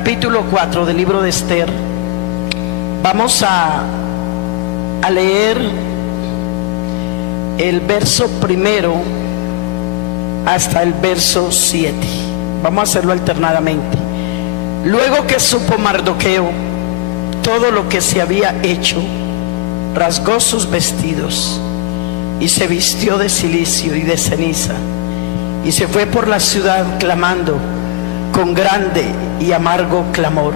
capítulo 4 del libro de Esther. Vamos a leer el verso primero hasta el verso 7. Vamos a hacerlo alternadamente. Luego que supo Mardoqueo todo lo que se había hecho, rasgó sus vestidos y se vistió de cilicio y de ceniza, y se fue por la ciudad clamando con grande y amargo clamor.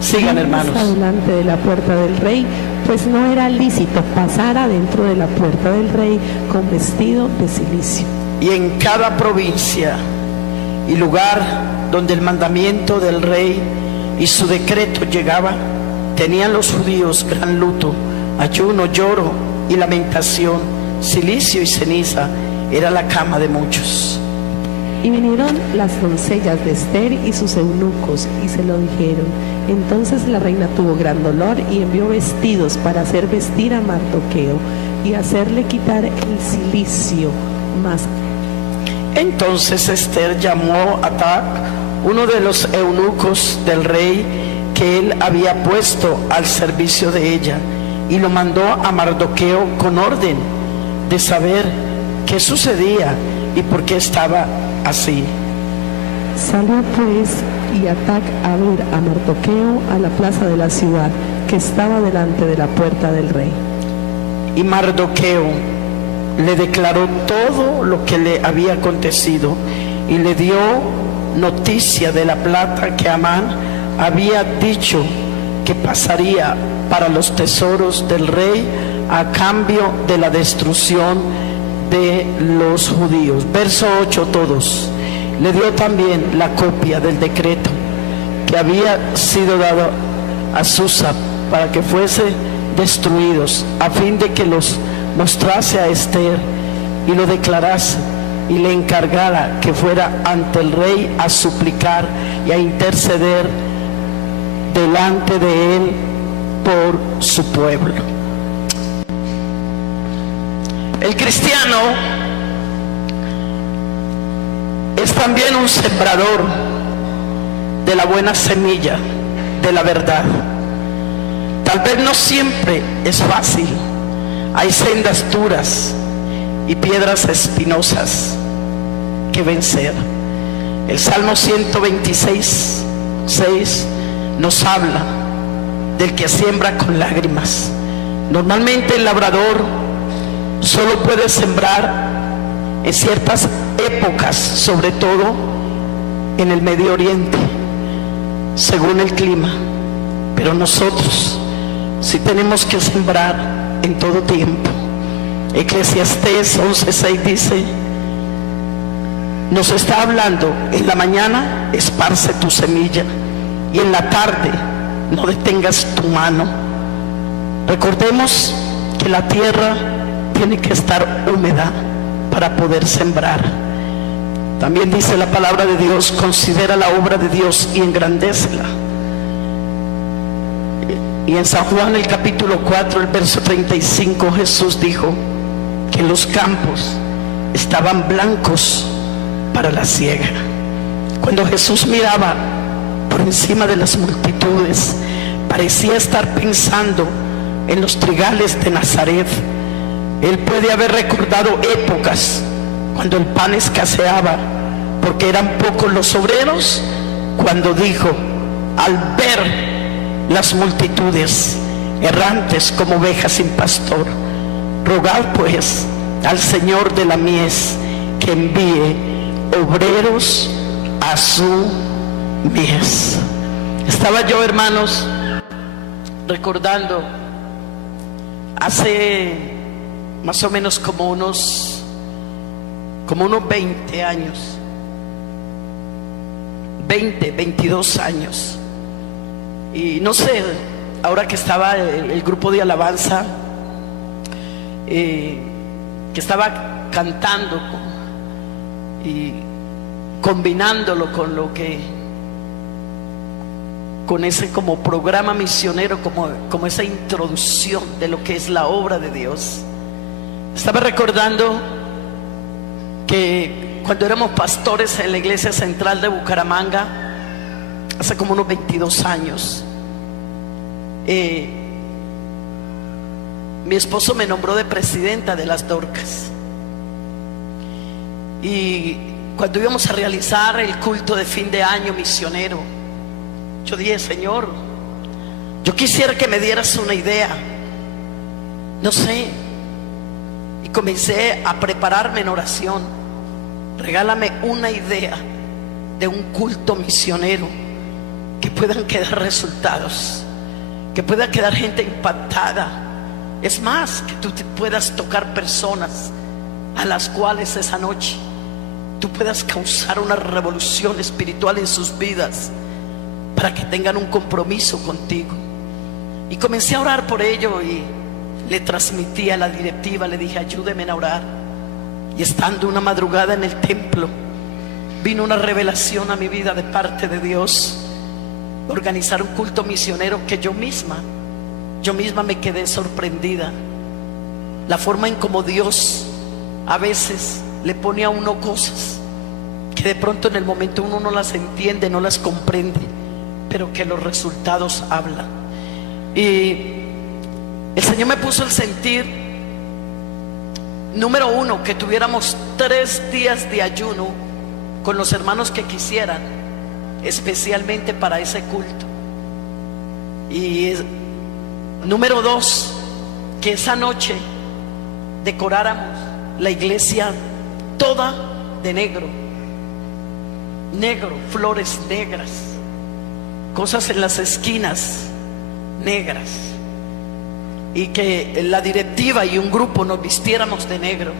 Sigan, hermanos. Delante de la puerta del rey, pues no era lícito pasar adentro de la puerta del rey con vestido de cilicio. Y en cada provincia y lugar donde el mandamiento del rey y su decreto llegaba, tenían los judíos gran luto, ayuno, lloro y lamentación. Cilicio y ceniza era la cama de muchos. Y vinieron las doncellas de Esther y sus eunucos y se lo dijeron. Entonces la reina tuvo gran dolor y envió vestidos para hacer vestir a Mardoqueo y hacerle quitar el cilicio. Entonces Esther llamó a Atac, uno de los eunucos del rey que él había puesto al servicio de ella, y lo mandó a Mardoqueo con orden de saber qué sucedía y por qué estaba así. Salió pues y Atac a ver a Mardoqueo a la plaza de la ciudad que estaba delante de la puerta del rey. Y Mardoqueo le declaró todo lo que le había acontecido y le dio noticia de la plata que Amán había dicho que pasaría para los tesoros del rey a cambio de la destrucción de los judíos. Verso 8 todos. Le dio también la copia del decreto que había sido dado a Susa para que fuese destruidos, a fin de que los mostrase a Esther y lo declarase, y le encargara que fuera ante el rey a suplicar y a interceder delante de él por su pueblo. El cristiano es también un sembrador de la buena semilla de la verdad. Tal vez no siempre es fácil. Hay sendas duras y piedras espinosas que vencer. El Salmo 126, 6 nos habla del que siembra con lágrimas. Normalmente el labrador solo puede sembrar en ciertas épocas, sobre todo en el Medio Oriente, según el clima. Pero nosotros sí tenemos que sembrar en todo tiempo. Eclesiastés 11:6 dice, nos está hablando: en la mañana esparce tu semilla y en la tarde no detengas tu mano. Recordemos que la tierra tiene que estar húmeda para poder sembrar. También dice la palabra de Dios: considera la obra de Dios y engrandécela. Y en San Juan el capítulo 4, el verso 35, Jesús dijo que los campos estaban blancos para la siega. Cuando Jesús miraba por encima de las multitudes, parecía estar pensando en los trigales de Nazaret. Él puede haber recordado épocas cuando el pan escaseaba, porque eran pocos los obreros, cuando dijo: al ver las multitudes errantes como ovejas sin pastor, rogad pues al Señor de la mies que envíe obreros a su mies. Estaba yo, hermanos, recordando hace más o menos como unos 20 años, 22 años. Y no sé, ahora que estaba el grupo de alabanza, que estaba cantando y combinándolo con ese como programa misionero, como esa introducción de lo que es la obra de Dios, estaba recordando que cuando éramos pastores en la iglesia central de Bucaramanga, hace como unos 22 años. Mi esposo me nombró de presidenta de las Dorcas. Y cuando íbamos a realizar el culto de fin de año misionero, yo dije: Señor, yo quisiera que me dieras una idea, no sé. Y comencé a prepararme en oración. Regálame una idea de un culto misionero que puedan quedar resultados, que pueda quedar gente impactada. Es más, que tú puedas tocar personas a las cuales esa noche tú puedas causar una revolución espiritual en sus vidas, para que tengan un compromiso contigo. Y comencé a orar por ello, y le transmití a la directiva, le dije: ayúdenme a orar. Y estando una madrugada en el templo, vino una revelación a mi vida de parte de Dios: organizar un culto misionero, que yo misma me quedé sorprendida. La forma en como Dios a veces le pone a uno cosas que de pronto en el momento uno no las entiende, no las comprende, pero que los resultados hablan. Y el Señor me puso el sentir, número uno, que tuviéramos 3 días de ayuno con los hermanos que quisieran, especialmente para ese culto. Y número 2, que esa noche decoráramos la iglesia toda de negro, flores negras, cosas en las esquinas negras, y que la directiva y un grupo nos vistiéramos de negro.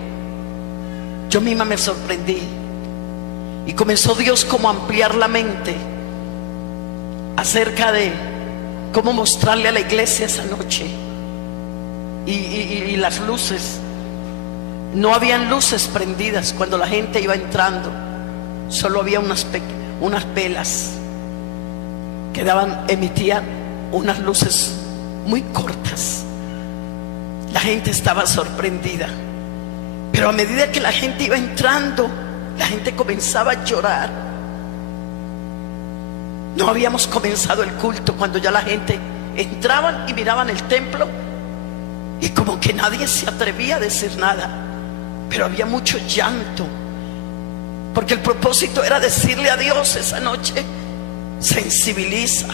Yo misma me sorprendí, y comenzó Dios como a ampliar la mente acerca de cómo mostrarle a la iglesia esa noche. Y las luces, no habían luces prendidas cuando la gente iba entrando, solo había unas velas que emitían unas luces muy cortas. La gente estaba sorprendida, pero a medida que la gente iba entrando, la gente comenzaba a llorar. No habíamos comenzado el culto cuando ya la gente entraban y miraban el templo, y como que nadie se atrevía a decir nada, pero había mucho llanto, porque el propósito era decirle a Dios esa noche: sensibiliza,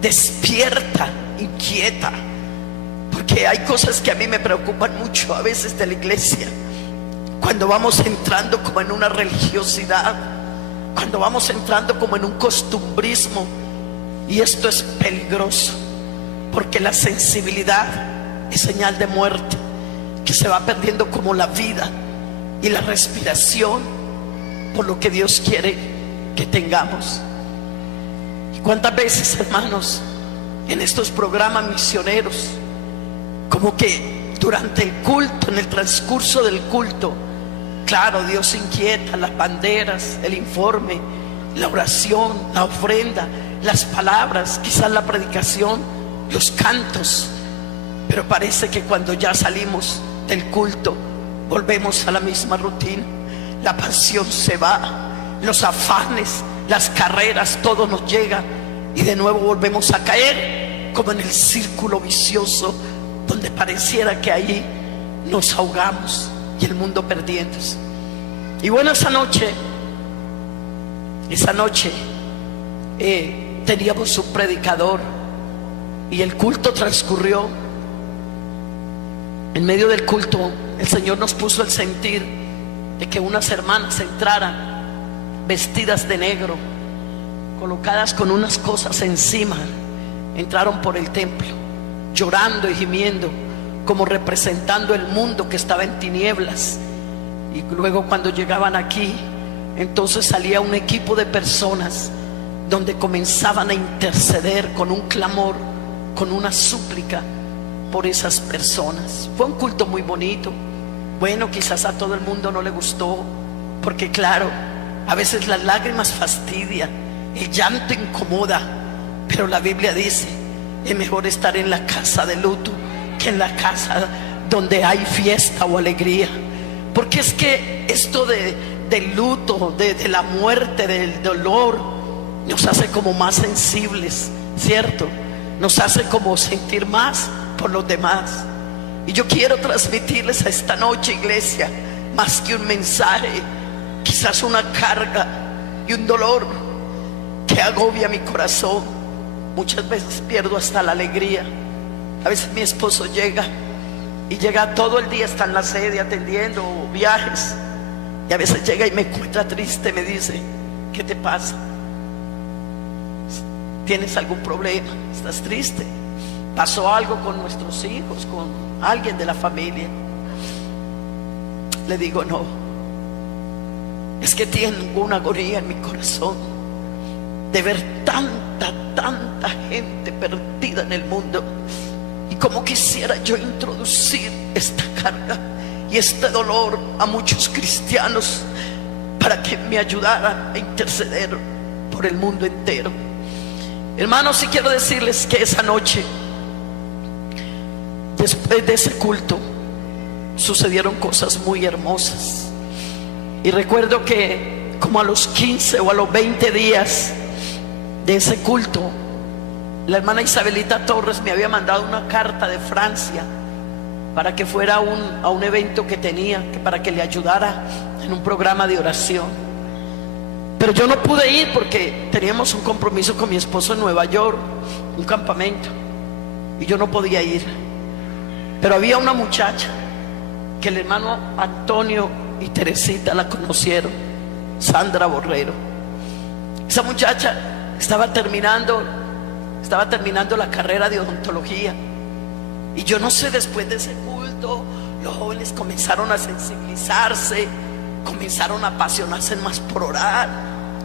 despierta, inquieta. Porque hay cosas que a mí me preocupan mucho a veces de la iglesia, cuando vamos entrando como en una religiosidad, cuando vamos entrando como en un costumbrismo. Y esto es peligroso, porque la sensibilidad es señal de muerte, que se va perdiendo como la vida y la respiración por lo que Dios quiere que tengamos. Y cuántas veces, hermanos, en estos programas misioneros, como que durante el culto, en el transcurso del culto, claro, Dios inquieta, las banderas, el informe, la oración, la ofrenda, las palabras, quizás la predicación, los cantos. Pero parece que cuando ya salimos del culto, volvemos a la misma rutina. La pasión se va, los afanes, las carreras, todo nos llega, y de nuevo volvemos a caer como en el círculo vicioso, donde pareciera que ahí nos ahogamos y el mundo perdiéndose. Y bueno, esa noche teníamos un predicador, y el culto transcurrió. En medio del culto, el Señor nos puso el sentir de que unas hermanas entraran vestidas de negro, colocadas con unas cosas encima. Entraron por el templo llorando y gimiendo, como representando el mundo que estaba en tinieblas. Y luego, cuando llegaban aquí, entonces salía un equipo de personas donde comenzaban a interceder con un clamor, con una súplica por esas personas. Fue un culto muy bonito. Bueno, quizás a todo el mundo no le gustó, porque claro, a veces las lágrimas fastidian, el llanto incomoda, pero la Biblia dice: es mejor estar en la casa de luto que en la casa donde hay fiesta o alegría. Porque es que esto del luto, de la muerte, del dolor, nos hace como más sensibles, ¿cierto? Nos hace como sentir más por los demás. Y yo quiero transmitirles a esta noche, iglesia, más que un mensaje, quizás una carga y un dolor que agobia mi corazón. Muchas veces pierdo hasta la alegría. A veces mi esposo llega todo el día, está en la sede atendiendo viajes, y a veces llega y me encuentra triste, me dice: ¿qué te pasa? ¿Tienes algún problema? ¿Estás triste? ¿Pasó algo con nuestros hijos, con alguien de la familia? Le digo: no, es que tengo una agonía en mi corazón de ver tanta gente perdida en el mundo, y como quisiera yo introducir esta carga y este dolor a muchos cristianos para que me ayudaran a interceder por el mundo entero. Hermanos, sí quiero decirles que esa noche, después de ese culto, sucedieron cosas muy hermosas. Y recuerdo que como a los 15 o a los 20 días de ese culto, la hermana Isabelita Torres me había mandado una carta de Francia para que fuera a un evento que tenía, para que le ayudara en un programa de oración. Pero yo no pude ir porque teníamos un compromiso con mi esposo en Nueva York, un campamento, y yo no podía ir. Pero había una muchacha que el hermano Antonio y Teresita la conocieron, Sandra Borrero. Esa muchacha estaba terminando la carrera de odontología, y yo no sé, después de ese culto los jóvenes comenzaron a sensibilizarse, comenzaron a apasionarse más por orar,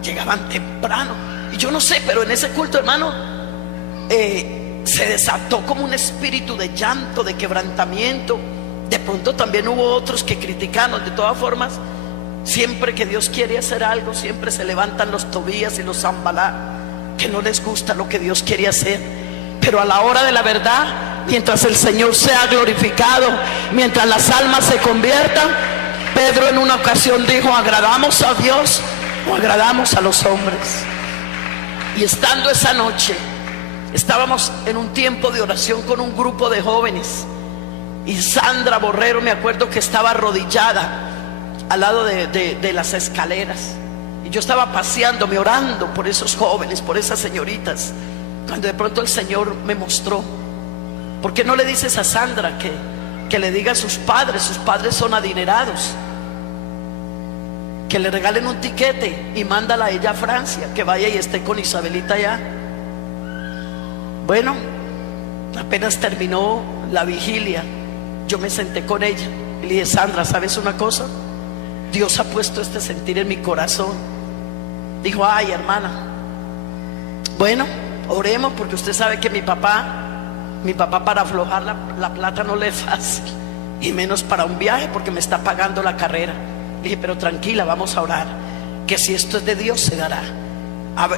llegaban temprano, y yo no sé, pero en ese culto, hermano, se desató como un espíritu de llanto, de quebrantamiento. De pronto también hubo otros que criticaron. De todas formas, siempre que Dios quiere hacer algo, siempre se levantan los Tobías y los Zambalá, que no les gusta lo que Dios quiere hacer. Pero a la hora de la verdad, mientras el Señor sea glorificado, mientras las almas se conviertan, Pedro en una ocasión dijo: ¿agradamos a Dios o agradamos a los hombres? Y estando esa noche, estábamos en un tiempo de oración con un grupo de jóvenes, y Sandra Borrero, me acuerdo que estaba arrodillada al lado de las escaleras, y yo estaba paseándome, orando por esos jóvenes, por esas señoritas, cuando de pronto el Señor me mostró: ¿por qué no le dices a Sandra que le diga a sus padres son adinerados, que le regalen un tiquete y mándala a ella a Francia, que vaya y esté con Isabelita allá? Bueno, apenas terminó la vigilia, yo me senté con ella y le dije: Sandra, ¿sabes una cosa? Dios ha puesto este sentir en mi corazón. Dijo: ay, hermana, bueno, oremos, porque usted sabe que mi papá para aflojar la plata no le es fácil, y menos para un viaje, porque me está pagando la carrera. Le dije: pero tranquila, vamos a orar, que si esto es de Dios se dará.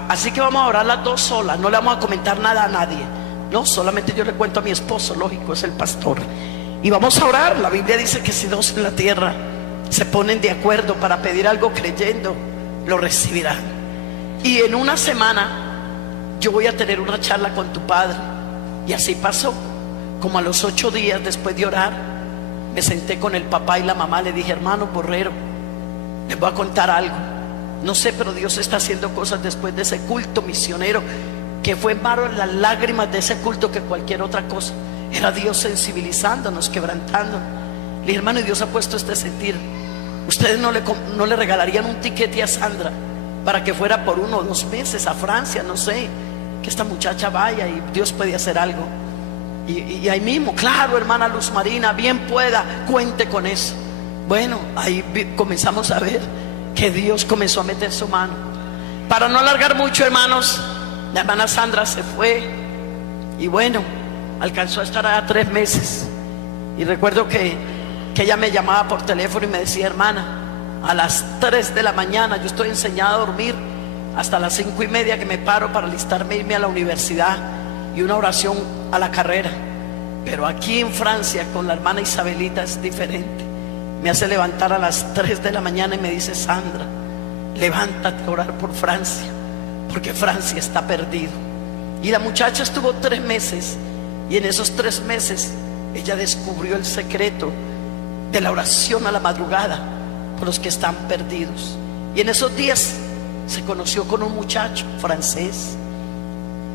Así que vamos a orar las dos solas, no le vamos a comentar nada a nadie, no, solamente yo le cuento a mi esposo, lógico, es el pastor, y vamos a orar. La Biblia dice que si dos en la tierra se ponen de acuerdo para pedir algo creyendo, lo recibirán. Y en una semana yo voy a tener una charla con tu padre. Y así pasó. Como a los 8 días después de orar, me senté con el papá y la mamá. Le dije: hermano Borrero, les voy a contar algo. No sé, pero Dios está haciendo cosas después de ese culto misionero, que fue más las lágrimas de ese culto que cualquier otra cosa. Era Dios sensibilizándonos, quebrantándonos. Le dije: hermano, y Dios ha puesto este sentir. Ustedes no le regalarían un tiquete a Sandra para que fuera por 1 o 2 meses a Francia, no sé, que esta muchacha vaya y Dios puede hacer algo. Y ahí mismo: claro, hermana Luz Marina, bien pueda, cuente con eso. Bueno, ahí comenzamos a ver que Dios comenzó a meter su mano. Para no alargar mucho, hermanos, la hermana Sandra se fue, y bueno, alcanzó a estar allá 3 meses. Y recuerdo que ella me llamaba por teléfono y me decía: hermana, a las 3 de la mañana yo estoy enseñada a dormir hasta las 5:30, que me paro para alistarme, irme a la universidad, y una oración a la carrera. Pero aquí en Francia con la hermana Isabelita es diferente. Me hace levantar a las 3 de la mañana y me dice: Sandra, levántate a orar por Francia, porque Francia está perdido. Y la muchacha estuvo 3 meses, y en esos 3 meses ella descubrió el secreto de la oración a la madrugada por los que están perdidos. Y en esos días se conoció con un muchacho francés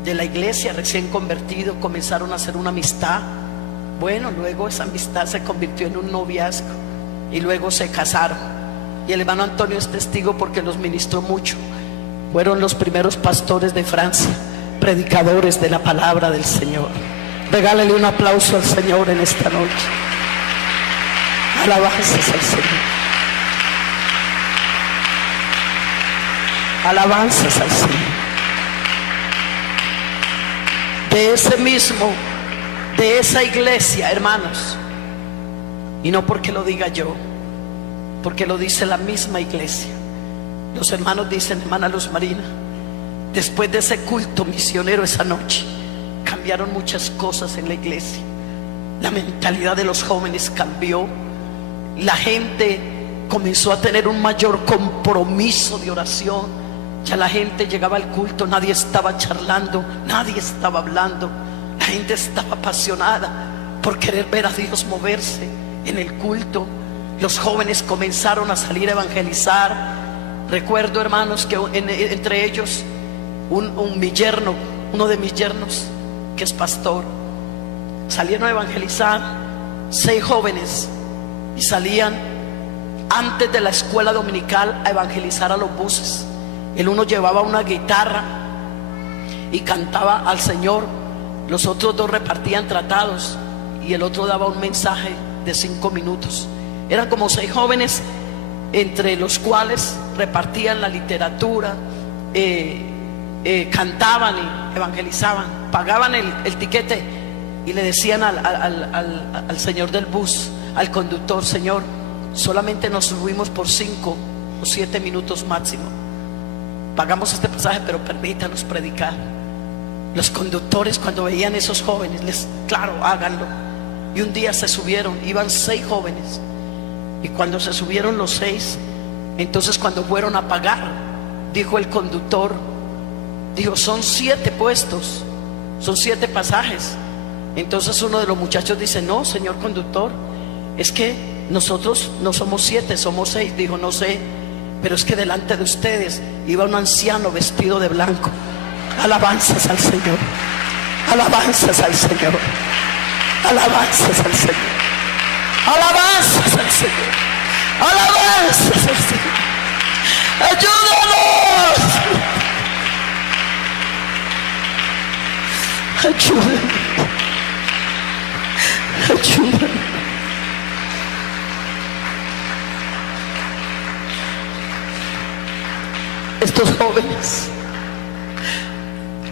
de la iglesia, recién convertido. Comenzaron a hacer una amistad. Bueno, luego esa amistad se convirtió en un noviazgo y luego se casaron. Y el hermano Antonio es testigo porque los ministró mucho. Fueron los primeros pastores de Francia, predicadores de la palabra del Señor. Regálale un aplauso al Señor en esta noche. Alabanzas al Señor. Alabanzas al Señor. De esa iglesia, hermanos, y no porque lo diga yo, porque lo dice la misma iglesia. Los hermanos dicen, hermana Luz Marina, después de ese culto misionero esa noche, cambiaron muchas cosas en la iglesia. La mentalidad de los jóvenes cambió. La gente comenzó a tener un mayor compromiso de oración. Ya la gente llegaba al culto, nadie estaba charlando, nadie estaba hablando. La gente estaba apasionada por querer ver a Dios moverse en el culto. Los jóvenes comenzaron a salir a evangelizar. Recuerdo, hermanos, que entre ellos mi yerno, uno de mis yernos, que es pastor, salieron a evangelizar 6 jóvenes y salían antes de la escuela dominical a evangelizar a los buses. El uno llevaba una guitarra y cantaba al Señor. Los otros 2 repartían tratados y el otro daba un mensaje de 5 minutos. Eran como 6 jóvenes, entre los cuales repartían la literatura, cantaban y evangelizaban. Pagaban el tiquete y le decían al señor del bus, al conductor: Señor, solamente nos subimos por 5 o 7 minutos máximo. Pagamos este pasaje, pero permítanos predicar. Los conductores, cuando veían esos jóvenes, claro, háganlo. Y un día se subieron, iban 6 jóvenes. Y cuando se subieron los 6, entonces cuando fueron a pagar, dijo el conductor, dijo: son 7 puestos, son 7 pasajes. Entonces uno de los muchachos dice: no, señor conductor, es que nosotros no somos 7, somos 6. Dijo: no sé, pero es que delante de ustedes iba un anciano vestido de blanco. Alabanzas al Señor. Alabanzas al Señor. Alabanzas al Señor. Alabanzas al Señor. Alabanzas al Señor. Ayúdanos. Ayúdanos. Ayúdanos. Estos jóvenes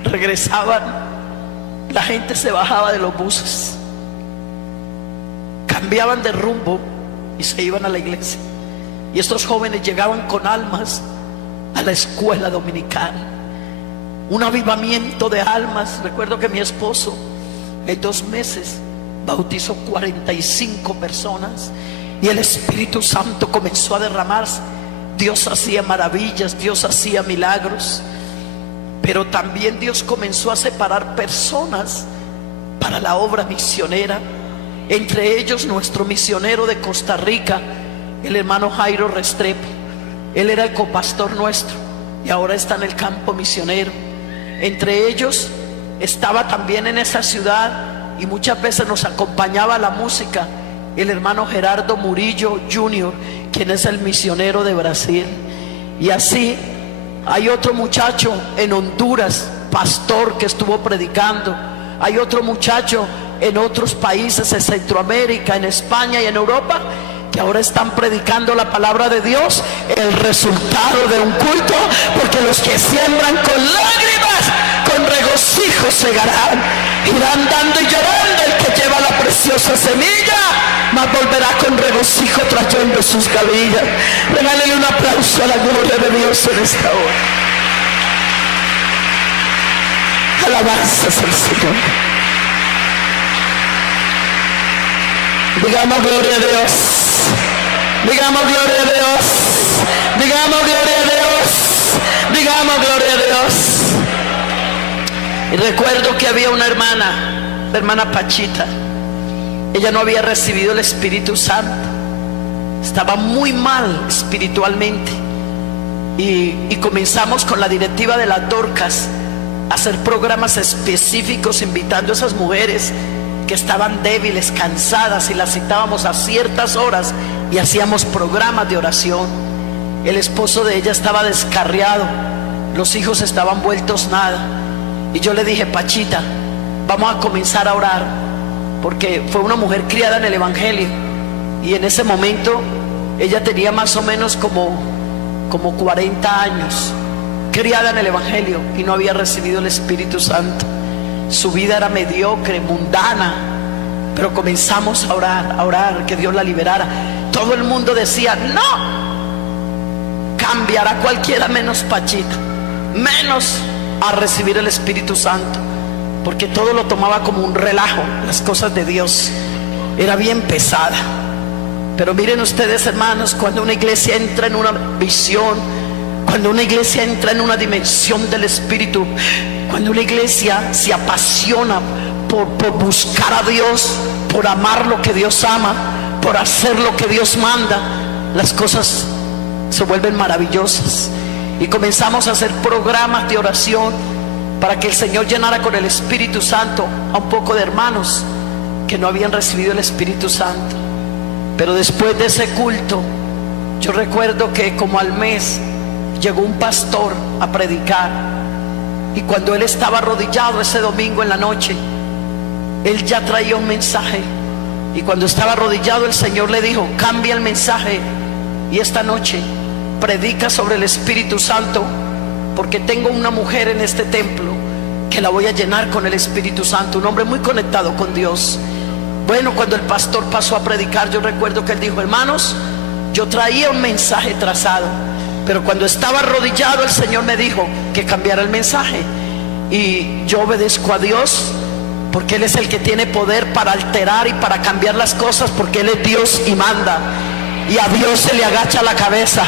regresaban, la gente se bajaba de los buses, cambiaban de rumbo y se iban a la iglesia. Y estos jóvenes llegaban con almas a la escuela dominical. Un avivamiento de almas. Recuerdo que mi esposo en 2 meses bautizó 45 personas y el Espíritu Santo comenzó a derramarse. Dios hacía maravillas, Dios hacía milagros, pero también Dios comenzó a separar personas para la obra misionera. Entre ellos nuestro misionero de Costa Rica, el hermano Jairo Restrepo. Él era el copastor nuestro y ahora está en el campo misionero. Entre ellos estaba también en esa ciudad y muchas veces nos acompañaba la música el hermano Gerardo Murillo Jr., quien es el misionero de Brasil. Y así hay otro muchacho en Honduras, pastor, que estuvo predicando. Hay otro muchacho en otros países, en Centroamérica, en España y en Europa, que ahora están predicando la palabra de Dios. El resultado de un culto, porque los que siembran con lágrimas, con regocijo segarán. Irán dando y llorando el que lleva la preciosa semilla, mas volverá con regocijo trayendo sus gavillas. Regálele un aplauso a la gloria de Dios en esta hora. Alabanzas al Señor. Digamos gloria a Dios. Digamos gloria a Dios. Digamos gloria a Dios. Digamos gloria a Dios. Y recuerdo que había una hermana, la hermana Pachita. Ella no había recibido el Espíritu Santo. Estaba muy mal espiritualmente. Y comenzamos con la directiva de las Dorcas a hacer programas específicos invitando a esas mujeres que estaban débiles, cansadas, y las citábamos a ciertas horas y hacíamos programas de oración. El esposo de ella estaba descarriado, los hijos estaban vueltos nada, y yo le dije: Pachita, vamos a comenzar a orar, porque fue una mujer criada en el Evangelio, y en ese momento ella tenía más o menos como 40 años, criada en el Evangelio, y no había recibido el Espíritu Santo. Su vida era mediocre, mundana, pero comenzamos a orar que Dios la liberara. Todo el mundo decía: no, cambiará cualquiera menos Pachita, menos a recibir el Espíritu Santo, porque todo lo tomaba como un relajo. Las cosas de Dios era bien pesada. Pero miren ustedes, hermanos, cuando una iglesia entra en una visión, cuando una iglesia entra en una dimensión del Espíritu, cuando una iglesia se apasiona por buscar a Dios, por amar lo que Dios ama, por hacer lo que Dios manda, las cosas se vuelven maravillosas. Y comenzamos a hacer programas de oración para que el Señor llenara con el Espíritu Santo a un poco de hermanos que no habían recibido el Espíritu Santo. Pero después de ese culto, yo recuerdo que como al mes llegó un pastor a predicar, y cuando él estaba arrodillado ese domingo en la noche, él ya traía un mensaje. Y cuando estaba arrodillado, el Señor le dijo: cambia el mensaje y esta noche predica sobre el Espíritu Santo, porque tengo una mujer en este templo que la voy a llenar con el Espíritu Santo, un hombre muy conectado con Dios. Bueno, cuando el pastor pasó a predicar, yo recuerdo que él dijo: hermanos, yo traía un mensaje trazado, pero cuando estaba arrodillado el Señor me dijo que cambiara el mensaje. Y yo obedezco a Dios, porque Él es el que tiene poder para alterar y para cambiar las cosas, porque Él es Dios y manda, y a Dios se le agacha la cabeza.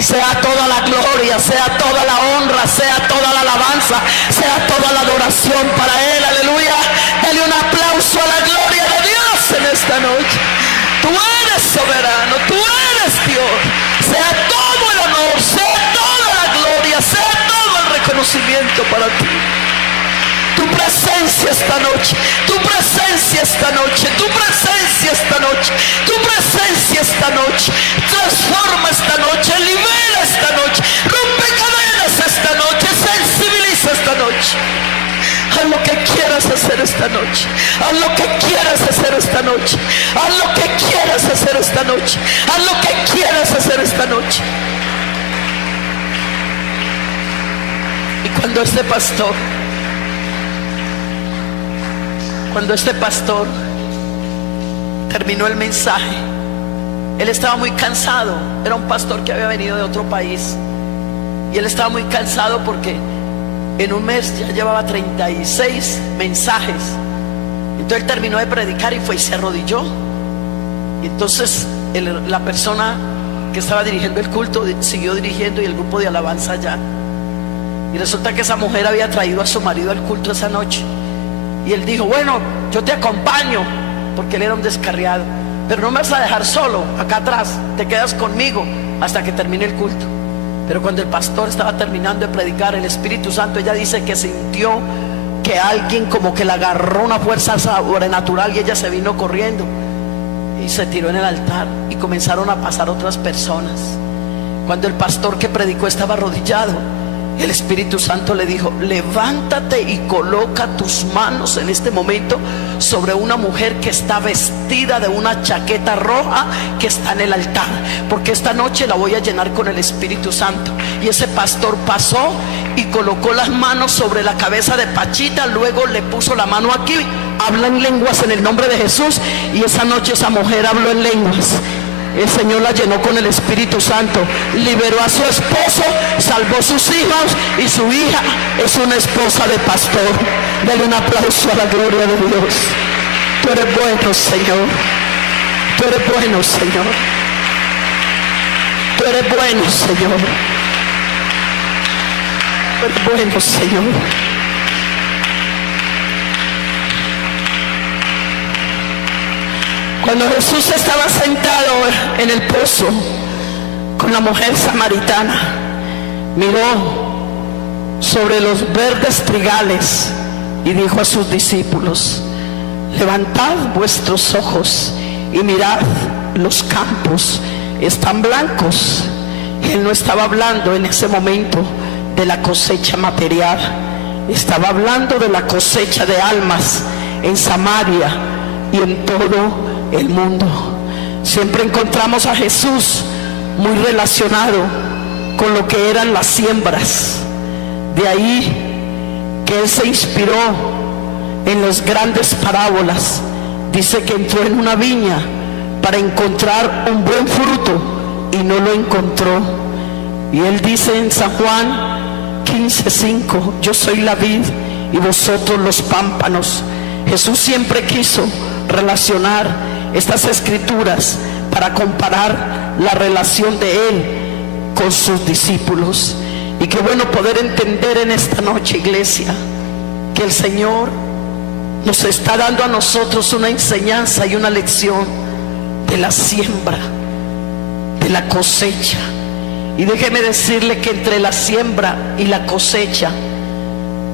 Sea toda la gloria, sea toda la honra, sea toda la alabanza, sea toda la adoración para Él. Aleluya. Dale un aplauso a la gloria de Dios en esta noche. Tú eres soberano, tú eres Dios. Sea todo el honor, sea toda la gloria, sea todo el reconocimiento para ti. Tu presencia esta noche, tu presencia esta noche, tu presencia esta noche, tu presencia esta noche. Transforma esta noche, libera esta noche, rompe cadenas esta noche, sensibiliza esta noche. Haz lo que quieras hacer esta noche, haz lo que quieras hacer esta noche, haz lo que quieras hacer esta noche, haz lo que quieras hacer esta noche. Y cuando este pastor terminó el mensaje, él estaba muy cansado. Era un pastor que había venido de otro país, y él estaba muy cansado porque en un mes ya llevaba 36 mensajes. Entonces él terminó de predicar y fue y se arrodilló. Y entonces la persona que estaba dirigiendo el culto siguió dirigiendo, y el grupo de alabanza ya. Y resulta que esa mujer había traído a su marido al culto esa noche. Y él dijo: bueno, yo te acompaño, porque él era un descarriado, pero no me vas a dejar solo acá atrás, te quedas conmigo hasta que termine el culto. Pero cuando el pastor estaba terminando de predicar, el Espíritu Santo, ella dice que sintió que alguien como que le agarró una fuerza sobrenatural, y ella se vino corriendo y se tiró en el altar, y comenzaron a pasar otras personas. Cuando el pastor que predicó estaba arrodillado, el Espíritu Santo le dijo: levántate y coloca tus manos en este momento sobre una mujer que está vestida de una chaqueta roja, que está en el altar, porque esta noche la voy a llenar con el Espíritu Santo. Y ese pastor pasó y colocó las manos sobre la cabeza de Pachita, luego le puso la mano aquí, habla en lenguas en el nombre de Jesús, y esa noche esa mujer habló en lenguas. El Señor la llenó con el Espíritu Santo, liberó a su esposo, salvó sus hijos, y su hija es una esposa de pastor. Dale un aplauso a la gloria de Dios. Tú eres bueno, Señor. Tú eres bueno, Señor. Tú eres bueno, Señor. Bueno, Señor. Cuando Jesús estaba sentado en el pozo con la mujer samaritana, miró sobre los verdes trigales y dijo a sus discípulos: levantad vuestros ojos y mirad, los campos están blancos. Él no estaba hablando en ese momento de la cosecha material, estaba hablando de la cosecha de almas en Samaria y en todo el mundo. Siempre encontramos a Jesús muy relacionado con lo que eran las siembras. De ahí que Él se inspiró en las grandes parábolas. Dice que entró en una viña para encontrar un buen fruto y no lo encontró. Y Él dice en San Juan 15:5: yo soy la vid y vosotros los pámpanos. Jesús siempre quiso relacionar estas escrituras para comparar la relación de Él con sus discípulos. Y qué bueno poder entender en esta noche, iglesia, que el Señor nos está dando a nosotros una enseñanza y una lección de la siembra, de la cosecha. Y déjeme decirle que entre la siembra y la cosecha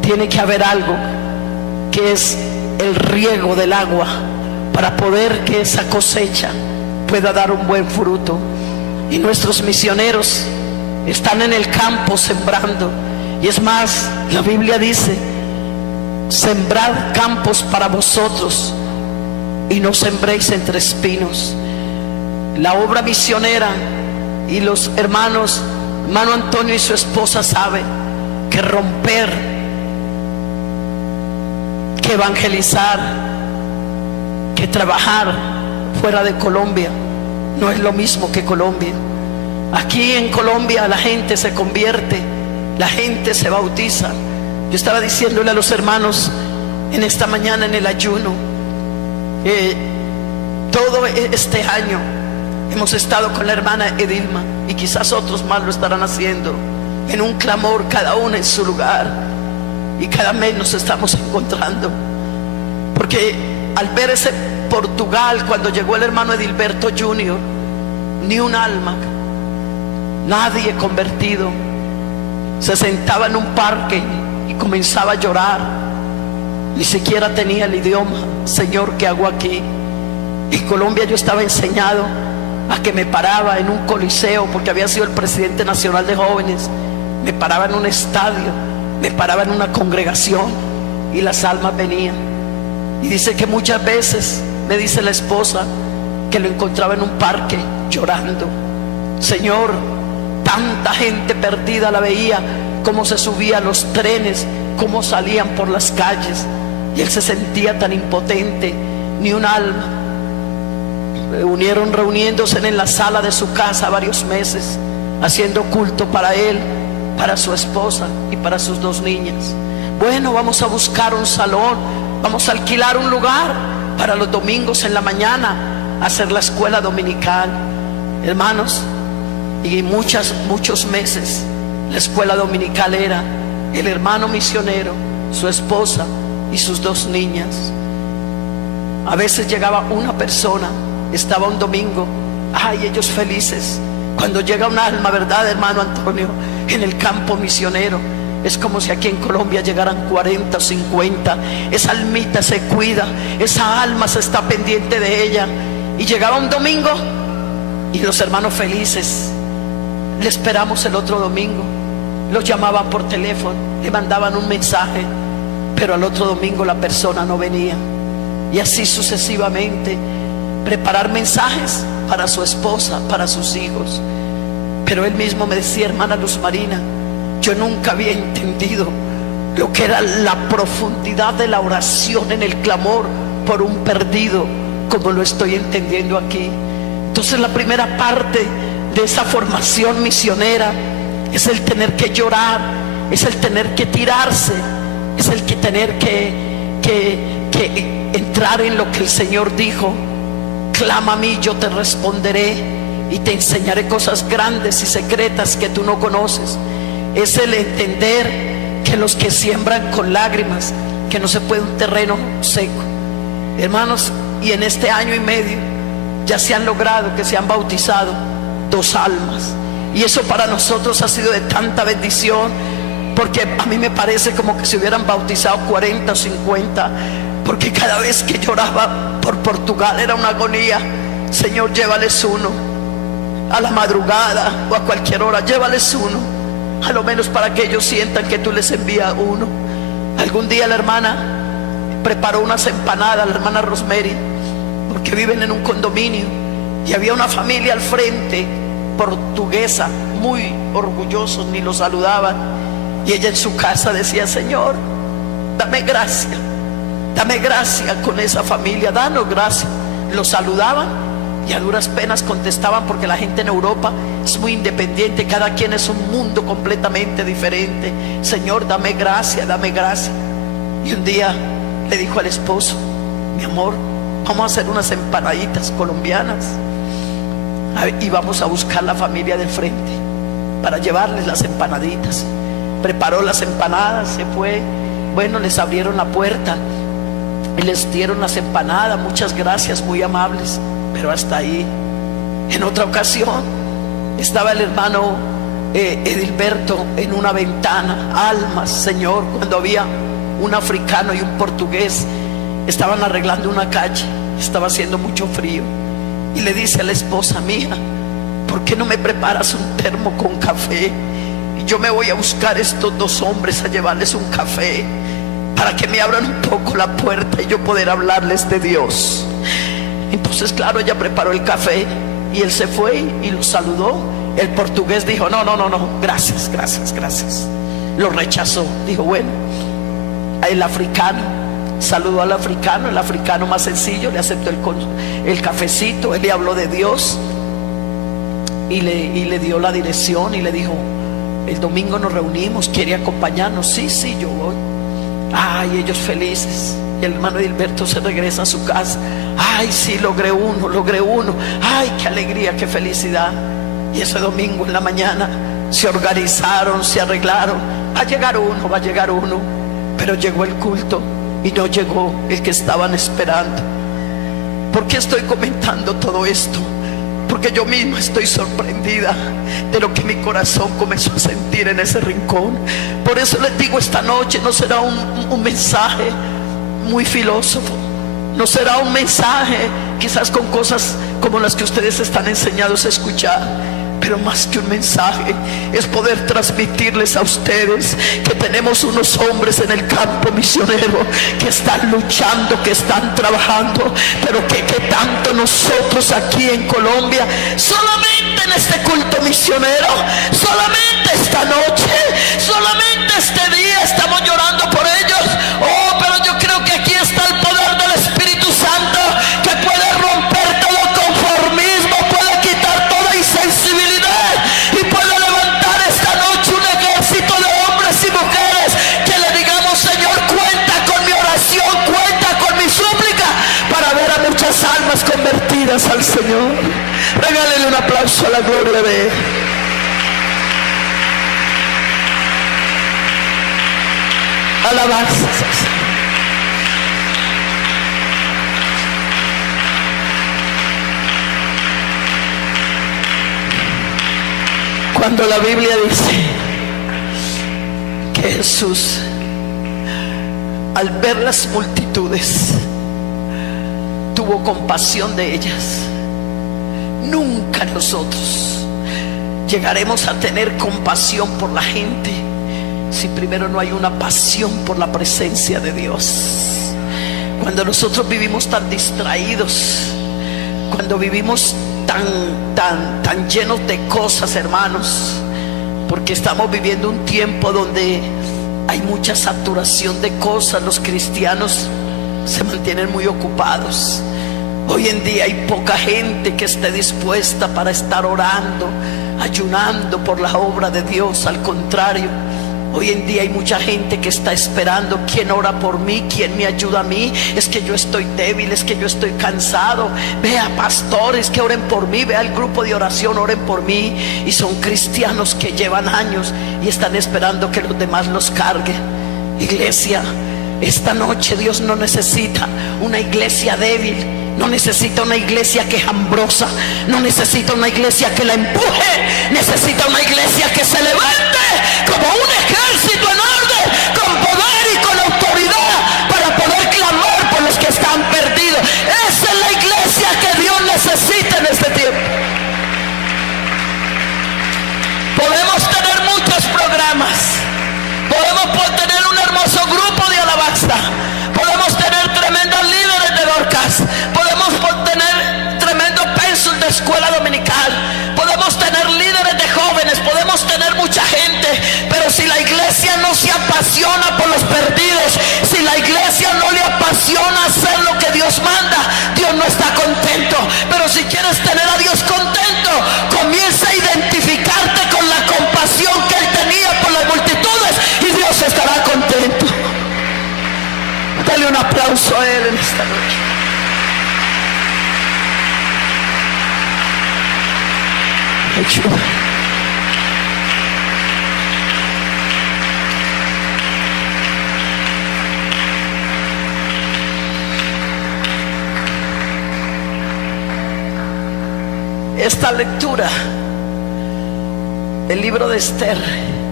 tiene que haber algo, que es el riego del agua, para poder que esa cosecha pueda dar un buen fruto. Y nuestros misioneros están en el campo sembrando. Y es más, la Biblia dice: sembrad campos para vosotros y no sembréis entre espinos. La obra misionera y los hermanos, hermano Antonio y su esposa, saben que romper, que evangelizar, que trabajar fuera de Colombia no es lo mismo que Colombia. Aquí en Colombia la gente se convierte, la gente se bautiza. Yo estaba diciéndole a los hermanos en esta mañana en el ayuno, todo este año hemos estado con la hermana Edilma, y quizás otros más lo estarán haciendo, en un clamor, cada uno en su lugar, y cada mes nos estamos encontrando. Porque al ver ese Portugal, cuando llegó el hermano Edilberto Junior, ni un alma, nadie convertido, se sentaba en un parque y comenzaba a llorar. Ni siquiera tenía el idioma. Señor, ¿qué hago aquí? En Colombia yo estaba enseñado a que me paraba en un coliseo, porque había sido el presidente nacional de jóvenes. Me paraba en un estadio, me paraba en una congregación, y las almas venían. Y dice que muchas veces, me dice la esposa, que lo encontraba en un parque llorando. Señor, tanta gente perdida, la veía cómo se subía a los trenes, cómo salían por las calles, y él se sentía tan impotente, ni un alma. Reuniéndose en la sala de su casa varios meses, haciendo culto para él, para su esposa y para sus dos niñas. Bueno, vamos a buscar un salón, vamos a alquilar un lugar para los domingos en la mañana hacer la escuela dominical. Hermanos, y muchos meses la escuela dominical era el hermano misionero, su esposa y sus dos niñas. A veces llegaba una persona, estaba un domingo, ay, ellos felices. Cuando llega un alma, ¿verdad, hermano Antonio? En el campo misionero es como si aquí en Colombia llegaran 40 o 50. Esa almita se cuida, esa alma se está pendiente de ella. Y llegaba un domingo y los hermanos felices, le esperamos el otro domingo. Los llamaban por teléfono, le mandaban un mensaje, pero al otro domingo la persona no venía. Y así sucesivamente, preparar mensajes para su esposa, para sus hijos. Pero él mismo me decía: hermana Luz Marina, yo nunca había entendido lo que era la profundidad de la oración en el clamor por un perdido, como lo estoy entendiendo aquí. Entonces la primera parte de esa formación misionera es el tener que llorar, es el tener que tirarse, es el que tener que entrar en lo que el Señor dijo: clama a mí, yo te responderé y te enseñaré cosas grandes y secretas que tú no conoces. Es el entender que los que siembran con lágrimas, que no se puede un terreno seco. Hermanos, y en este año y medio ya se han logrado que se han bautizado 2 almas, y eso para nosotros ha sido de tanta bendición, porque a mí me parece como que se hubieran bautizado 40 o 50, porque cada vez que lloraba por Portugal era una agonía. Señor, llévales uno a la madrugada o a cualquier hora, llévales uno, a lo menos para que ellos sientan que tú les envías uno. Algún día la hermana preparó unas empanadas, la hermana Rosemary, porque viven en un condominio, y había una familia al frente portuguesa, muy orgullosos, ni los saludaban, y ella en su casa decía: Señor, dame gracia con esa familia, danos gracia. Los saludaban y a duras penas contestaban, porque la gente en Europa es muy independiente, cada quien es un mundo completamente diferente. Señor, dame gracia, dame gracia. Y un día le dijo al esposo: mi amor, vamos a hacer unas empanaditas colombianas y vamos a buscar la familia del frente para llevarles las empanaditas. Preparó las empanadas, se fue. Bueno, les abrieron la puerta y les dieron las empanadas. Muchas gracias, muy amables, pero hasta ahí. En otra ocasión estaba el hermano Edilberto en una ventana. Almas, Señor, cuando había un africano y un portugués, estaban arreglando una calle, estaba haciendo mucho frío, y le dice a la esposa: mía, ¿por qué no me preparas un termo con café? Y yo me voy a buscar estos 2 hombres a llevarles un café, para que me abran un poco la puerta y yo poder hablarles de Dios. Entonces, claro, ella preparó el café y él se fue y los saludó. El portugués dijo: no, gracias. Lo rechazó. Dijo: bueno. El africano saludó al africano, el africano más sencillo le aceptó el cafecito. Él le habló de Dios y le dio la dirección y le dijo: el domingo nos reunimos, ¿quiere acompañarnos? Sí, yo voy. Ay, ellos felices. Y el hermano Edilberto se regresa a su casa. Ay, sí, logré uno. Ay, qué alegría, qué felicidad. Y ese domingo en la mañana se organizaron, se arreglaron. Va a llegar uno. Pero llegó el culto y no llegó el que estaban esperando. ¿Por qué estoy comentando todo esto? Porque yo misma estoy sorprendida de lo que mi corazón comenzó a sentir en ese rincón. Por eso les digo esta noche, no será un mensaje muy filósofo, no será un mensaje quizás con cosas como las que ustedes están enseñados a escuchar, pero más que un mensaje es poder transmitirles a ustedes que tenemos unos hombres en el campo misionero que están luchando, que están trabajando, pero que tanto nosotros aquí en Colombia, solamente en este culto misionero, solamente esta noche, solamente este día estamos llorando por ellos. Oh, pero yo creo que aquí está el poder del Espíritu Santo, que puede romper todo conformismo, puede quitar toda insensibilidad y puede levantar esta noche un ejército de hombres y mujeres que le digamos: Señor, cuenta con mi oración, cuenta con mi súplica, para ver a muchas almas convertidas al Señor. Regálele un aplauso a la gloria de Él. Alabanzas al Señor. Cuando la Biblia dice que Jesús, al ver las multitudes, tuvo compasión de ellas, nunca nosotros llegaremos a tener compasión por la gente si primero no hay una pasión por la presencia de Dios. Cuando nosotros vivimos tan distraídos, cuando vivimos tan llenos de cosas, hermanos, porque estamos viviendo un tiempo donde hay mucha saturación de cosas, los cristianos se mantienen muy ocupados. Hoy en día hay poca gente que esté dispuesta para estar orando, ayunando por la obra de Dios. Al contrario, Hoy en día hay mucha gente que está esperando: ¿quién ora por mí? ¿Quién me ayuda a mí? Es que yo estoy débil, es que yo estoy cansado. Vea pastores que oren por mí, vea el grupo de oración, oren por mí. Y son cristianos que llevan años y están esperando que los demás los carguen. Iglesia, esta noche Dios no necesita una iglesia débil, no necesita una iglesia quejambrosa, no necesita una iglesia que la empuje, necesita una iglesia que se levante como un ejército en orden, con poder y con autoridad, para poder clamar por los que están perdidos. Esa es la iglesia que Dios necesita en este tiempo. Podemos tener muchos programas, podemos tener un hermoso grupo de alabanza, podemos tener tremendos líderes de Dorcas, podemos tener tremendo pensum de escuela dominical, podemos tener líderes de jóvenes, podemos tener mucha gente, pero si la iglesia no se apasiona por los perdidos, si la iglesia no le apasiona hacer lo que Dios manda, Dios no está contento. Pero si quieres tener a Dios contento, comienza a identificarte con la compasión que Él tenía por las multitudes y Dios estará contento. Dale un aplauso a Él en esta noche. Ayuda. Esta lectura del libro de Esther,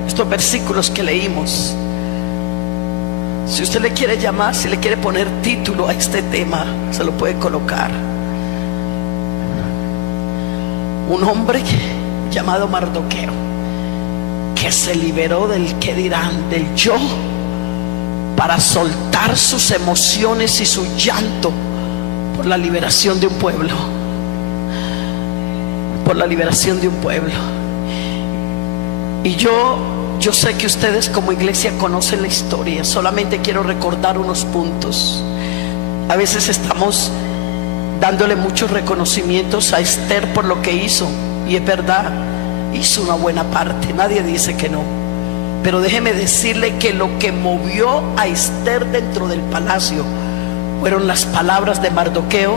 estos versículos que leímos, si usted le quiere llamar, si le quiere poner título a este tema, se lo puede colocar: un hombre llamado Mardoqueo, que se liberó del qué dirán, del yo, para soltar sus emociones y su llanto por la liberación de un pueblo, por la liberación de un pueblo. Y yo sé que ustedes como iglesia conocen la historia, solamente quiero recordar unos puntos. A veces estamos dándole muchos reconocimientos a Esther por lo que hizo, y es verdad, hizo una buena parte, nadie dice que no, pero déjeme decirle que lo que movió a Esther dentro del palacio fueron las palabras de Mardoqueo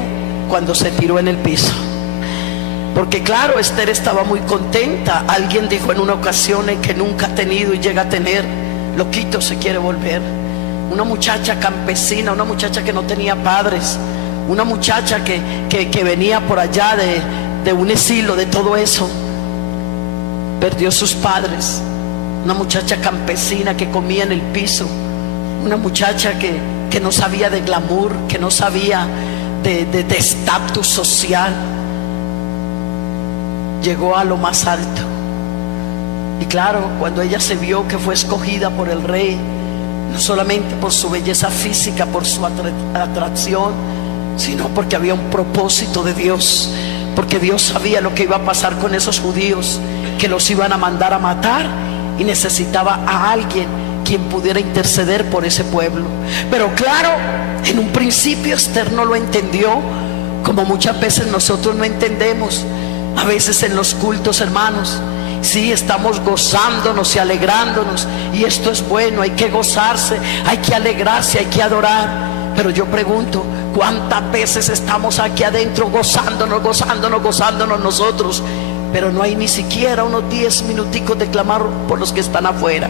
cuando se tiró en el piso. Porque claro, Esther estaba muy contenta. Alguien dijo en una ocasión que nunca ha tenido y llega a tener, loquito se quiere volver. Una muchacha campesina, una muchacha que no tenía padres, una muchacha que venía por allá de un exilio, de todo eso, perdió sus padres. Una muchacha campesina que comía en el piso, una muchacha que no sabía de glamour, que no sabía de estatus social, llegó a lo más alto. Y claro, cuando ella se vio que fue escogida por el rey, no solamente por su belleza física, por su atracción, sino porque había un propósito de Dios, porque Dios sabía lo que iba a pasar con esos judíos, que los iban a mandar a matar, y necesitaba a alguien quien pudiera interceder por ese pueblo. Pero claro, en un principio Esther no lo entendió, como muchas veces nosotros no entendemos. A veces en los cultos, hermanos, sí, estamos gozándonos y alegrándonos, y esto es bueno, hay que gozarse, hay que alegrarse, hay que adorar. Pero yo pregunto, ¿cuántas veces estamos aquí adentro gozándonos nosotros? Pero no hay ni siquiera unos 10 minuticos de clamar por los que están afuera.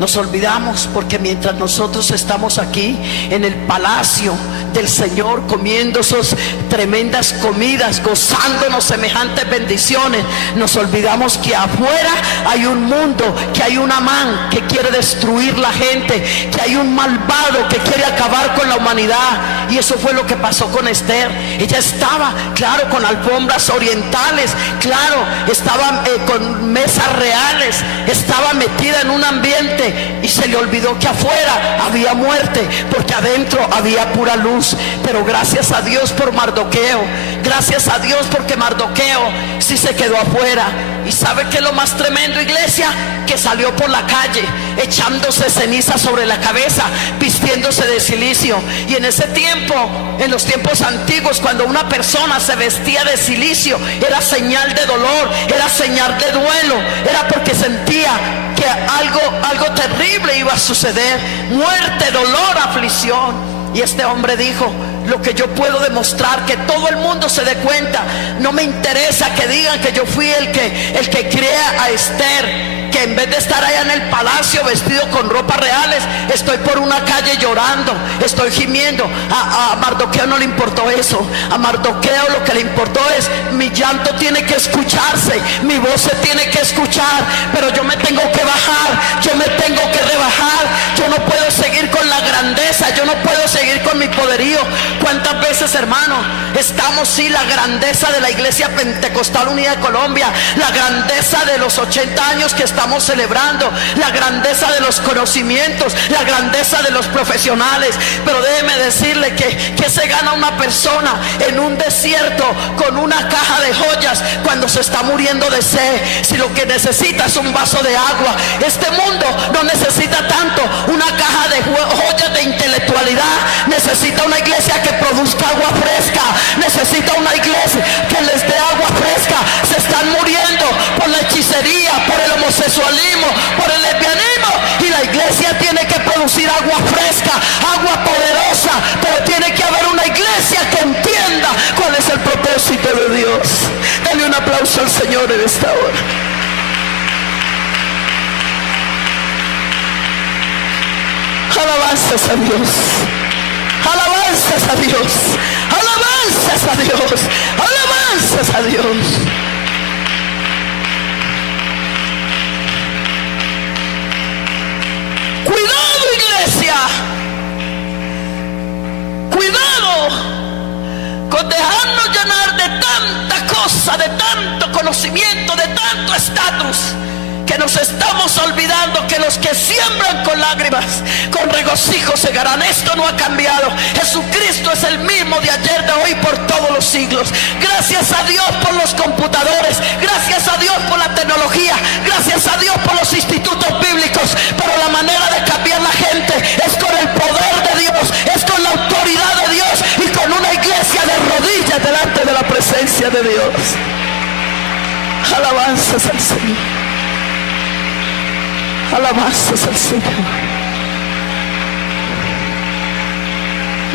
Nos olvidamos, porque mientras nosotros estamos aquí en el palacio del Señor, comiendo esas tremendas comidas, gozándonos semejantes bendiciones, nos olvidamos que afuera hay un mundo, que hay un Amán que quiere destruir la gente, que hay un malvado que quiere acabar con la humanidad. Y eso fue lo que pasó con Esther. Ella estaba, claro, con alfombras orientales, claro, estaba con mesas reales, estaba metida en un ambiente, y se le olvidó que afuera había muerte, porque adentro había pura luz. Pero gracias a Dios por Mardoqueo, gracias a Dios porque Mardoqueo sí se quedó afuera. Y ¿sabe qué es lo más tremendo, iglesia? Que salió por la calle echándose ceniza sobre la cabeza, vistiéndose de cilicio. Y en ese tiempo, en los tiempos antiguos, cuando una persona se vestía de cilicio, era señal de dolor, era señal de duelo, era porque sentía que algo terrible iba a suceder, muerte, dolor, aflicción. Y este hombre dijo: lo que yo puedo demostrar, que todo el mundo se dé cuenta, no me interesa que digan que yo fui el que crea a Esther, que en vez de estar allá en el palacio vestido con ropas reales, estoy por una calle llorando, estoy gimiendo. A Mardoqueo no le importó eso. A Mardoqueo lo que le importó es: mi llanto tiene que escucharse, mi voz se tiene que escuchar, pero yo me tengo que bajar, yo me tengo que rebajar. Yo no puedo seguir con la grandeza, yo no puedo seguir con mi poderío. ¿Cuántas veces, hermano, estamos, sí, la grandeza de la Iglesia Pentecostal Unida de Colombia, la grandeza de los 80 años que estamos celebrando, la grandeza de los conocimientos, la grandeza de los profesionales? Pero déjeme decirle que se gana una persona en un desierto con una caja de joyas cuando se está muriendo de sed, si lo que necesita es un vaso de agua. Este mundo no necesita tanto una caja de joyas de intelectualidad, necesita una iglesia que produzca agua fresca, necesita una iglesia que les dé agua fresca. Se están muriendo por la hechicería, por el homosexualismo, por el lesbianismo, y la iglesia tiene que producir agua fresca, agua poderosa. Pero tiene que haber una iglesia que entienda cuál es el propósito de Dios. Dale un aplauso al Señor en esta hora. Alabanzas a Dios, alabanzas a Dios, alabanzas a Dios, alabanzas a Dios. Cuidado, iglesia, cuidado con dejarnos llenar de tanta cosa, de tanto conocimiento, de tanto estatus, que nos estamos olvidando que los que siembran con lágrimas, con regocijo segarán. Esto no ha cambiado. Jesucristo es el mismo de ayer, de hoy, por todos los siglos. Gracias a Dios por los computadores, gracias a Dios por la tecnología, gracias a Dios por los institutos bíblicos, pero la manera de cambiar la gente es con el poder de Dios, es con la autoridad de Dios y con una iglesia de rodillas delante de la presencia de Dios. Alabanzas al Señor. Alabanzas al Señor.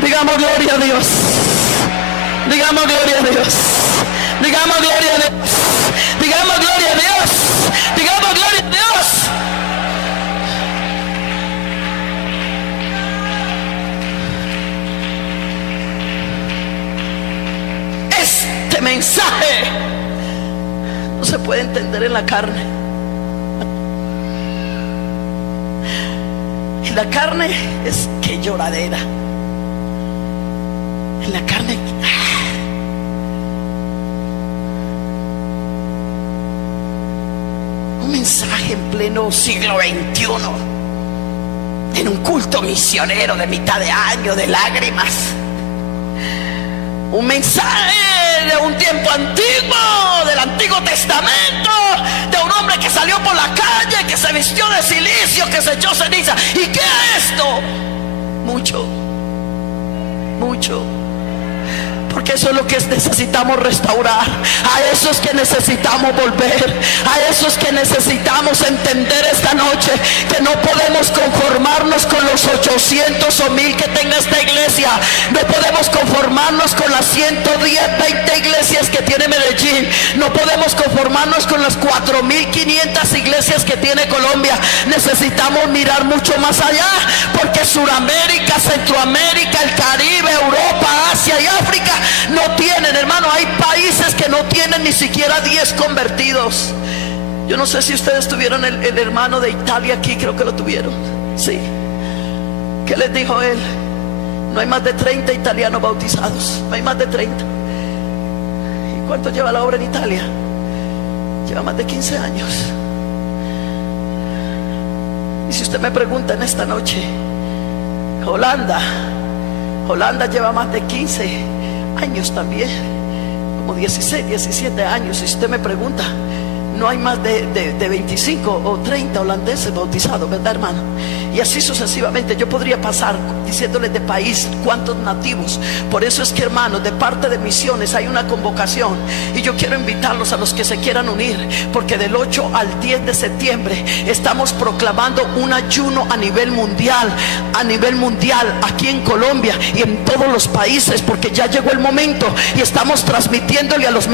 Digamos gloria a Dios. Digamos gloria a Dios. Digamos gloria a Dios. Digamos gloria a Dios. Digamos gloria a Dios. Este mensaje no se puede entender en la carne. La carne es que lloradera. En la carne, un mensaje en pleno siglo XXI, en un culto misionero de mitad de año, de lágrimas. Un mensaje de un tiempo antiguo, del Antiguo Testamento, de un hombre que salió por la calle, que se vistió de silicio, que se echó ceniza. ¿Y qué es esto? Mucho, mucho. Porque eso es lo que necesitamos restaurar. A eso es que necesitamos volver. A eso es que necesitamos entender esta noche, que no podemos conformarnos con los 800 o 1000 que tenga esta iglesia. No podemos conformarnos con las 110, 20 iglesias que tiene Medellín. No podemos conformarnos con las 4500 iglesias que tiene Colombia. Necesitamos mirar mucho más allá, porque Suramérica, Centroamérica, el Caribe, Europa, Asia y África no tienen, hermano. Hay países que no tienen ni siquiera 10 convertidos. Yo no sé si ustedes tuvieron el hermano de Italia aquí, creo que lo tuvieron. Sí. ¿Qué les dijo él? No hay más de 30 italianos bautizados. No hay más de 30. ¿Y cuánto lleva la obra en Italia? Lleva más de 15 años. Y si usted me pregunta en esta noche, Holanda lleva más de 15 años también, como 16, 17 años. Si usted me pregunta, no hay más de 25 o 30 holandeses bautizados, ¿verdad, hermano? y así sucesivamente. Yo podría pasar diciéndoles de país cuántos nativos. Por eso es que, hermanos, de parte de Misiones hay una convocación, y yo quiero invitarlos a los que se quieran unir, porque del 8 al 10 de septiembre estamos proclamando un ayuno a nivel mundial, aquí en Colombia y en todos los países, porque ya llegó el momento, y estamos transmitiéndole a los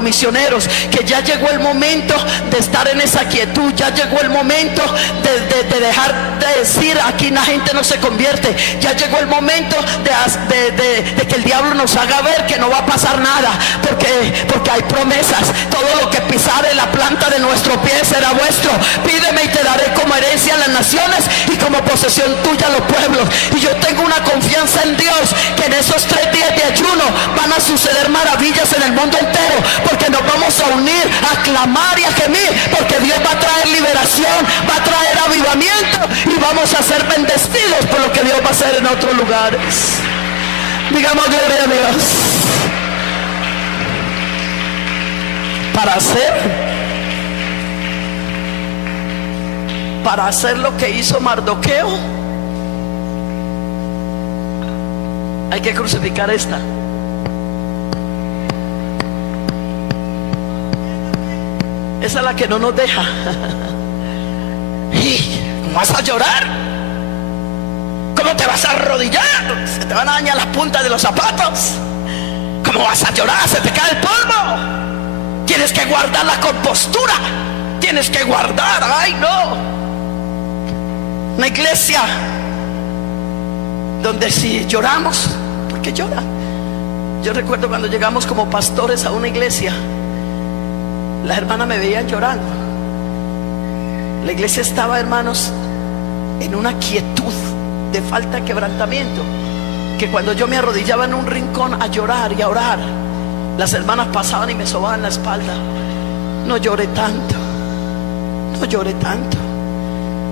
misioneros que ya llegó el momento de estar en esa quietud. Ya llegó el momento de dejar de decir aquí la gente no se convierte. Ya llegó el momento de que el diablo nos haga ver que no va a pasar nada, porque hay promesas. Todo lo que pisare la planta de nuestro pie será vuestro. Pídeme y te daré como herencia a las naciones y como posesión tuya a los pueblos. Y yo tengo una confianza en Dios, que en esos 3 días de ayuno van a suceder maravillas en el mundo entero, porque nos vamos a unir, a clamar y a gemir, porque Dios va a traer liberación, va a traer avivamiento, y vamos a ser bendecidos por lo que Dios va a hacer en otros lugares. Digamos gloria a Dios. Para hacer lo que hizo Mardoqueo, hay que crucificar esta. Esa es la que no nos deja. ¿Cómo vas a llorar? ¿Cómo te vas a arrodillar? Se te van a dañar las puntas de los zapatos. ¿Cómo vas a llorar? Se te cae el polvo. Tienes que guardar la compostura. Tienes que guardar. Ay, no. Una iglesia donde si lloramos, ¿por qué llora? Yo recuerdo cuando llegamos como pastores a una iglesia, las hermanas me veían llorando. La iglesia estaba, hermanos, en una quietud de falta de quebrantamiento, que cuando yo me arrodillaba en un rincón a llorar y a orar, las hermanas pasaban y me sobaban la espalda. No lloré tanto, no lloré tanto.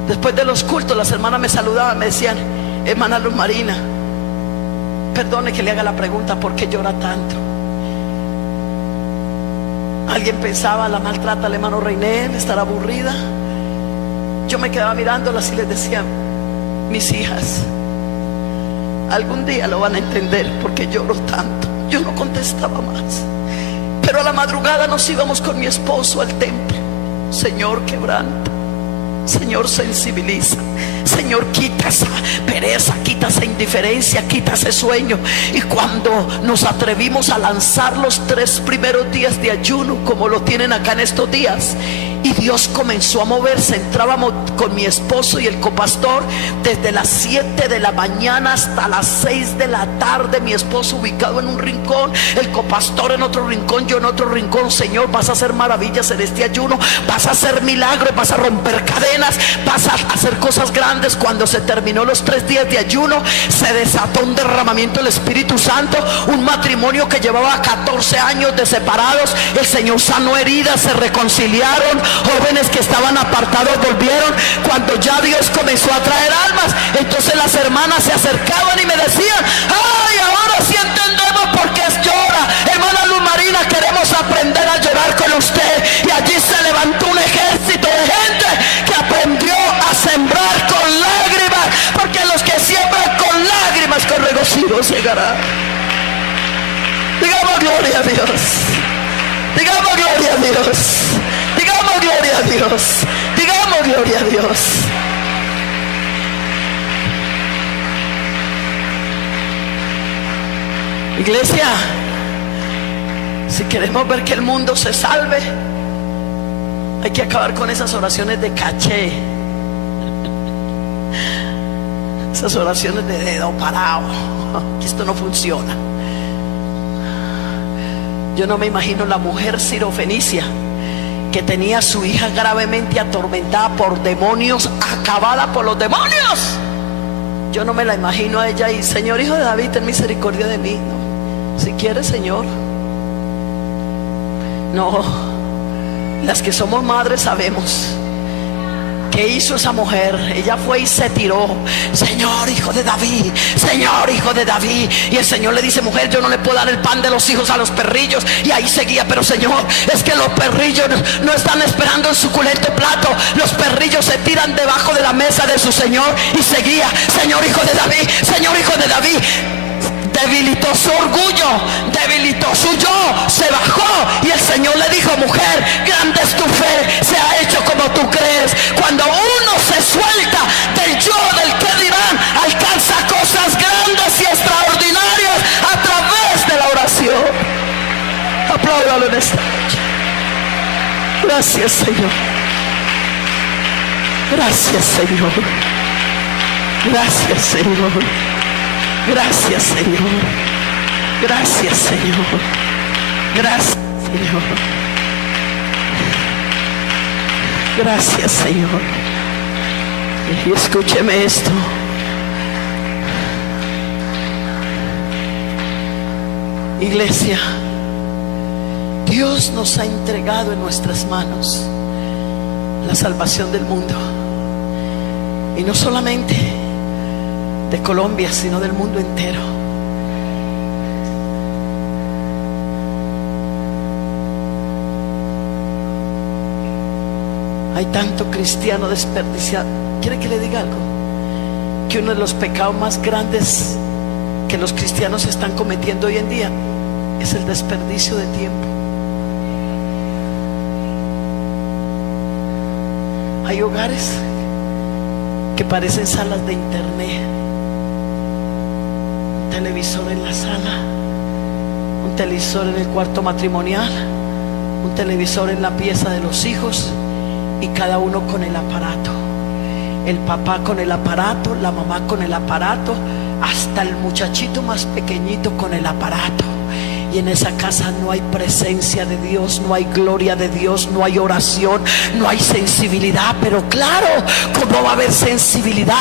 Después de los cultos, las hermanas me saludaban, me decían: hermana Luz Marina, perdone que le haga la pregunta, ¿por qué llora tanto? Alguien pensaba: la maltrata el hermano Reinel, estará aburrida. Yo me quedaba mirándolas y les decía: mis hijas, algún día lo van a entender porque lloro tanto. Yo no contestaba más, pero a la madrugada nos íbamos con mi esposo al templo. Señor, quebranta. Señor, sensibiliza. Señor, quita esa pereza, quita esa indiferencia, quita ese sueño. Y cuando nos atrevimos a lanzar los 3 primeros días de ayuno, como lo tienen acá en estos días, y Dios comenzó a moverse, entrábamos con mi esposo y el copastor desde las 7 de la mañana hasta las 6 de la tarde. Mi esposo ubicado en un rincón, el copastor en otro rincón, yo en otro rincón. Señor, vas a hacer maravillas en este ayuno, vas a hacer milagros, vas a romper cadenas, vas a hacer cosas grandes. Cuando se terminó los 3 días de ayuno, se desató un derramamiento del Espíritu Santo. Un matrimonio que llevaba 14 años de separados, el Señor sanó heridas, se reconciliaron. Jóvenes que estaban apartados volvieron. Cuando ya Dios comenzó a traer almas, entonces las hermanas se acercaban y me decían: ay, ahora sí entendemos por qué llora. Hermana Luz Marina, queremos aprender a llorar con usted. Y allí se levantó un ejército de gente que aprendió a sembrar con lágrimas, porque los que siembran con lágrimas, con regocijo llegará. Digamos gloria a Dios. Digamos gloria a Dios. Digamos gloria a Dios. Digamos gloria a Dios. Iglesia, si queremos ver que el mundo se salve, hay que acabar con esas oraciones de caché, esas oraciones de dedo parado. Esto no funciona. Yo no me imagino la mujer sirofenicia que tenía a su hija gravemente atormentada por demonios, acabada por los demonios. Yo no me la imagino a ella y: Señor, hijo de David, ten misericordia de mí. No, si quieres, Señor. No, las que somos madres sabemos ¿Qué hizo esa mujer? Ella fue y se tiró. Señor, hijo de David, Señor, hijo de David. Y el Señor le dice: mujer, yo no le puedo dar el pan de los hijos a los perrillos. Y ahí seguía: pero Señor, es que los perrillos no están esperando el suculento plato. Los perrillos se tiran debajo de la mesa de su Señor. Y seguía: Señor, hijo de David, Señor, hijo de David. Debilitó su orgullo, debilitó su yo, se bajó y el Señor le dijo: mujer, grande es tu fe, se ha hecho como tú crees. Cuando uno se suelta del yo, del qué dirán, alcanza cosas grandes y extraordinarias a través de la oración. Apláudalo en esta noche. Gracias, Señor. Gracias, Señor. Gracias, Señor. Gracias, Señor. Gracias, Señor. Gracias, Señor. Gracias, Señor. Y escúcheme esto. Iglesia, Dios nos ha entregado en nuestras manos la salvación del mundo. Y no solamente de Colombia, sino del mundo entero. Hay tanto cristiano desperdiciado. ¿Quiere que le diga algo? Que uno de los pecados más grandes que los cristianos están cometiendo hoy en día es el desperdicio de tiempo. Hay hogares que parecen salas de internet. Un televisor en la sala, un televisor en el cuarto matrimonial, un televisor en la pieza de los hijos, y cada uno con el aparato. El papá con el aparato, la mamá con el aparato, hasta el muchachito más pequeñito con el aparato. Y en esa casa no hay presencia de Dios, no hay gloria de Dios, no hay oración, no hay sensibilidad. Pero claro, ¿cómo va a haber sensibilidad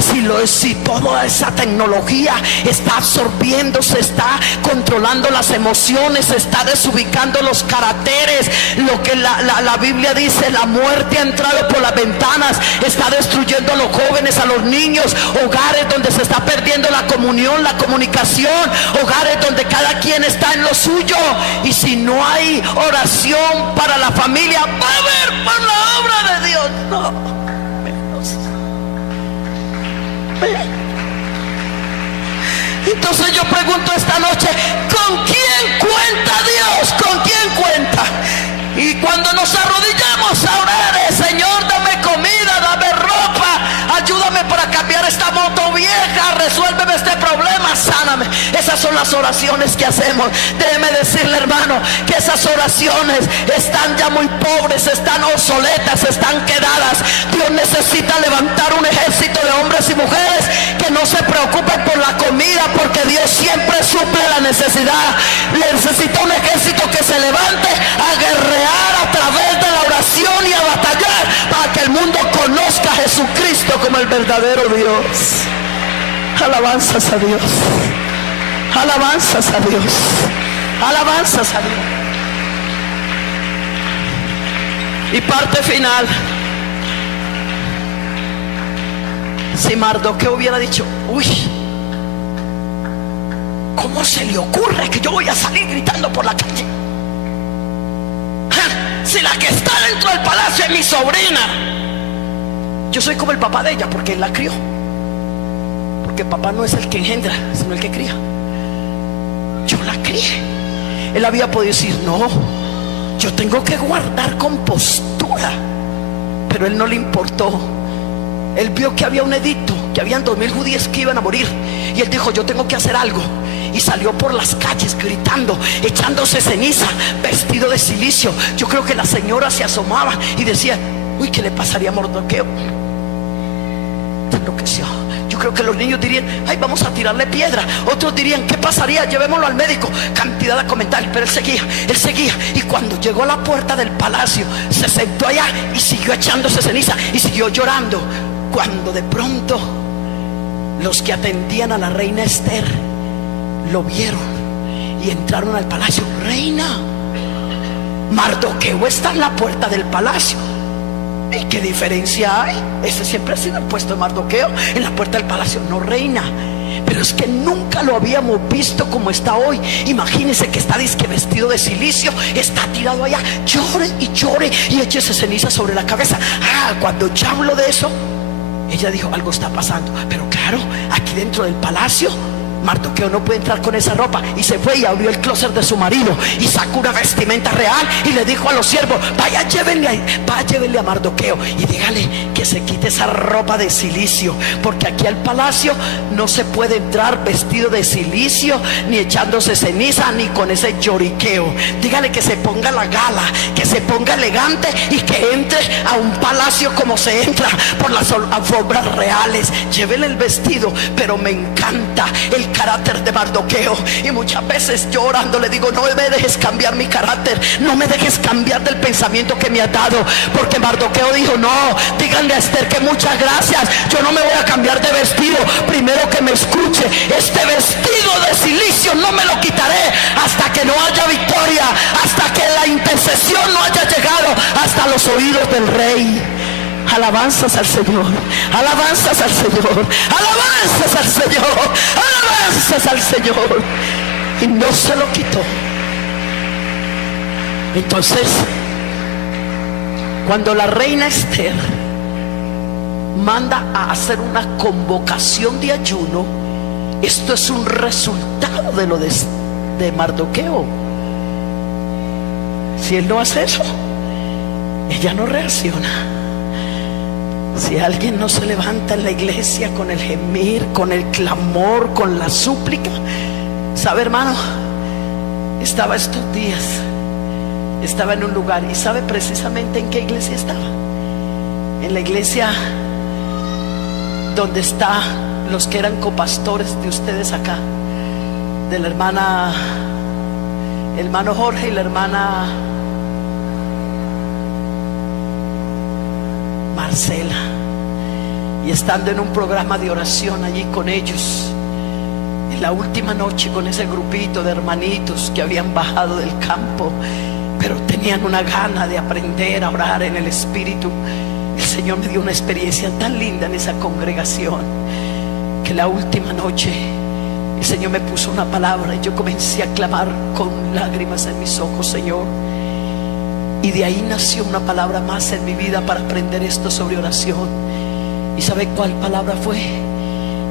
si toda esa tecnología está absorbiendo, se está controlando las emociones, se está desubicando los caracteres? Lo que la Biblia dice: la muerte ha entrado por las ventanas, está destruyendo a los jóvenes, a los niños. Hogares donde se está perdiendo la comunión, la comunicación. Hogares donde cada quien está en lo suyo. Y si no hay oración para la familia, va a haber por la obra de Dios no menos. Entonces yo pregunto esta noche: ¿con quién cuenta Dios? ¿Con quién cuenta? Y cuando nos arrodillamos a orar: Señor, dame comida, dame ropa, ayúdame para cambiar esta moto vieja, resuélveme este problema, sáname. Esas son las oraciones que hacemos. Déjeme decirle, hermano, que esas oraciones están ya muy pobres, están obsoletas, están quedadas. Dios necesita levantar un ejército de hombres y mujeres que no se preocupen por la comida, porque Dios siempre suple la necesidad. Necesita un ejército que se levante a guerrear a través de la oración y a batallar para que el mundo conozca a Jesucristo como el verdadero Dios. Alabanzas a Dios. Alabanzas a Dios. Alabanzas a Dios. Y parte final. Si Mardoqueo hubiera dicho: uy, ¿cómo se le ocurre que yo voy a salir gritando por la calle? Si la que está dentro del palacio es mi sobrina. Yo soy como el papá de ella, porque él la crió. Porque el papá no es el que engendra, sino el que cría. Yo la crié. Él había podido decir: no, yo tengo que guardar compostura. Pero él no le importó. Él vio que había un edicto, que habían 2000 judíos que iban a morir, y él dijo: yo tengo que hacer algo. Y salió por las calles gritando, echándose ceniza, vestido de silicio. Yo creo que las señoras se asomaban y decían: uy, ¿qué le pasaría a Mardoqueo? Se enloqueció. Yo creo que los niños dirían: ay, vamos a tirarle piedra. Otros dirían: ¿qué pasaría? Llevémoslo al médico. Cantidad de comentarios. Pero él seguía. Y cuando llegó a la puerta del palacio, se sentó allá y siguió echándose ceniza y siguió llorando. Cuando de pronto los que atendían a la reina Esther lo vieron y entraron al palacio: reina, Mardoqueo está en la puerta del palacio. ¿Y qué diferencia hay? Ese siempre ha sido el puesto de Mardoqueo, en la puerta del palacio, no reina. Pero es que nunca lo habíamos visto como está hoy. Imagínense que está disque vestido de silicio, está tirado allá, llore y llore y échese ceniza sobre la cabeza. Cuando ya habló de eso, ella dijo, algo está pasando. Pero claro, aquí dentro del palacio, Mardoqueo no puede entrar con esa ropa. Y se fue y abrió el closet de su marido y sacó una vestimenta real y le dijo a los siervos, vaya, llévenle a Mardoqueo y dígale que se quite esa ropa de silicio, porque aquí al palacio no se puede entrar vestido de silicio, ni echándose ceniza, ni con ese lloriqueo. Dígale que se ponga la gala, que se ponga elegante y que entre a un palacio como se entra por las alfombras reales. Llévele el vestido. Pero me encanta el carácter de Mardoqueo, y muchas veces yo orando le digo, no me dejes cambiar mi carácter, no me dejes cambiar del pensamiento que me has dado, porque Mardoqueo dijo, no, díganle a Esther que muchas gracias, yo no me voy a cambiar de vestido, primero que me escuche, este vestido de silicio no me lo quitaré hasta que no haya victoria, hasta que la intercesión no haya llegado hasta los oídos del rey. Alabanzas al Señor, alabanzas al Señor, alabanzas al Señor, alabanzas al Señor. Y no se lo quitó. Entonces, cuando la reina Esther manda a hacer una convocación de ayuno, esto es un resultado de lo de Mardoqueo. Si él no hace eso, ella no reacciona. Si alguien no se levanta en la iglesia con el gemir, con el clamor, con la súplica, sabe, hermano, estaba estos días, estaba en un lugar, y sabe precisamente en qué iglesia estaba. En la iglesia donde están los que eran copastores de ustedes acá, de la hermana, el hermano Jorge y la hermana Marcela, y estando en un programa de oración allí con ellos, en la última noche, con ese grupito de hermanitos que habían bajado del campo, pero tenían una gana de aprender a orar en el Espíritu. El Señor me dio una experiencia tan linda en esa congregación, que la última noche el Señor me puso una palabra y yo comencé a clamar con lágrimas en mis ojos, Señor. Y de ahí nació una palabra más en mi vida para aprender esto sobre oración. ¿Y sabe cuál palabra fue?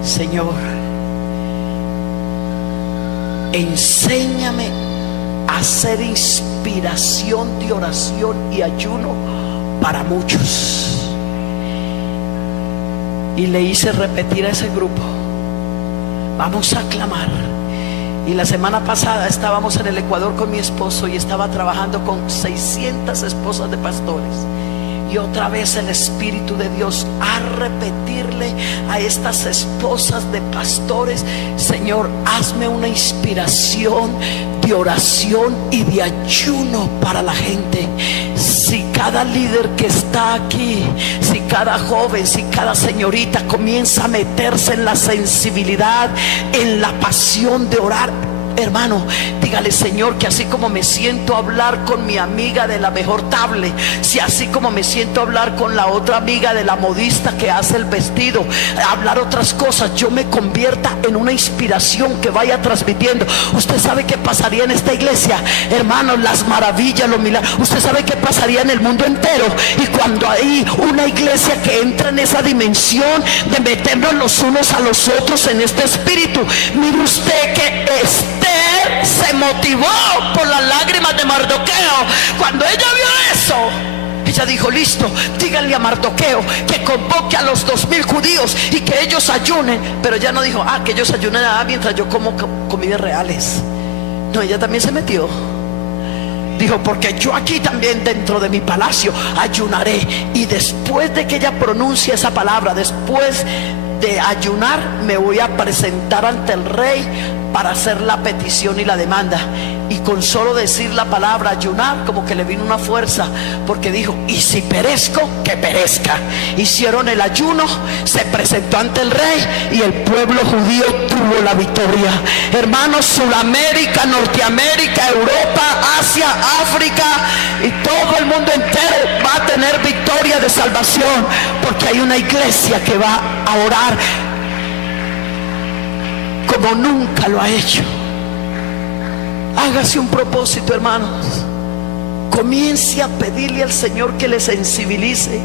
Señor, enséñame a ser inspiración de oración y ayuno para muchos. Y le hice repetir a ese grupo, vamos a clamar. Y la semana pasada estábamos en el Ecuador con mi esposo y estaba trabajando con 600 esposas de pastores. Y otra vez el Espíritu de Dios a repetirle a estas esposas de pastores, Señor, hazme una inspiración de oración y de ayuno para la gente. Si cada líder que está aquí, si cada joven, si cada señorita comienza a meterse en la sensibilidad, en la pasión de orar, hermano, dígale, Señor, que así como me siento a hablar con mi amiga de la mejor tablet, si así como me siento a hablar con la otra amiga de la modista que hace el vestido, hablar otras cosas, yo me convierta en una inspiración que vaya transmitiendo. Usted sabe qué pasaría en esta iglesia, hermano, las maravillas, los milagros. Usted sabe qué pasaría en el mundo entero. Y cuando hay una iglesia que entra en esa dimensión de meternos los unos a los otros en este espíritu, mire usted que se motivó por las lágrimas de Mardoqueo. Cuando ella vio eso, ella dijo, listo, díganle a Mardoqueo que convoque a los 2000 judíos y que ellos ayunen. Pero ella no dijo, que ellos ayunen mientras yo como comidas reales. No, ella también se metió. Dijo, porque yo aquí también dentro de mi palacio ayunaré. Y después de que ella pronuncie esa palabra, después de ayunar, me voy a presentar ante el rey para hacer la petición y la demanda. Y con solo decir la palabra ayunar, como que le vino una fuerza, porque dijo: y si perezco, que perezca. Hicieron el ayuno, se presentó ante el rey y el pueblo judío tuvo la victoria. Hermanos, Sudamérica, Norteamérica, Europa, Asia, África y todo el mundo entero va a tener victoria de salvación, porque hay una iglesia que va a orar como nunca lo ha hecho. Hágase un propósito, hermanos. Comience a pedirle al Señor que le sensibilice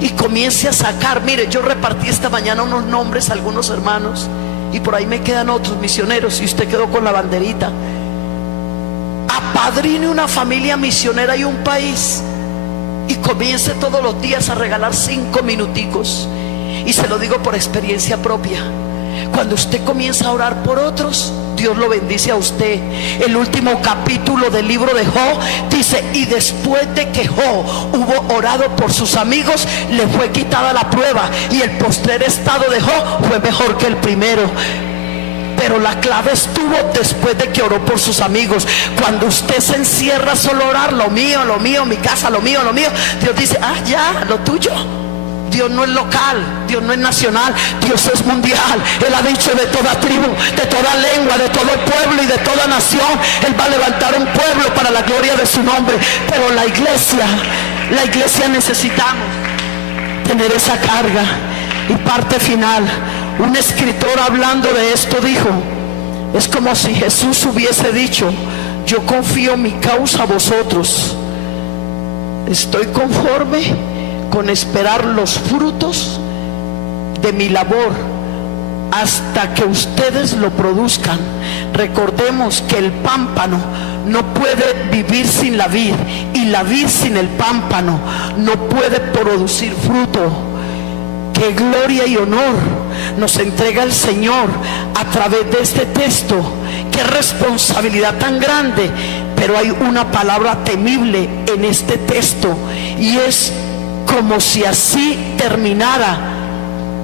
y comience a sacar. Mire, yo repartí esta mañana unos nombres a algunos hermanos y por ahí me quedan otros misioneros, y usted quedó con la banderita. Apadrine una familia misionera y un país, y comience todos los días a regalar 5 minuticos. Y se lo digo por experiencia propia. Cuando usted comienza a orar por otros, Dios lo bendice a usted. El último capítulo del libro de Job dice: y después de que Job hubo orado por sus amigos, le fue quitada la prueba, y el postrer estado de Job fue mejor que el primero. Pero la clave estuvo después de que oró por sus amigos. Cuando usted se encierra solo a orar, lo mío, mi casa, lo mío, Dios dice: ah, ya, lo tuyo. Dios no es local, Dios no es nacional, Dios es mundial. Él ha dicho: de toda tribu, de toda lengua, de todo pueblo y de toda nación, Él va a levantar un pueblo para la gloria de su nombre. Pero la iglesia necesitamos tener esa carga. Y parte final, un escritor hablando de esto dijo: es como si Jesús hubiese dicho: yo confío mi causa a vosotros, estoy conforme con esperar los frutos de mi labor hasta que ustedes lo produzcan. Recordemos que el pámpano no puede vivir sin la vid, y la vid sin el pámpano no puede producir fruto. Qué gloria y honor nos entrega el Señor a través de este texto. Qué responsabilidad tan grande. Pero hay una palabra temible en este texto, y es como si así terminara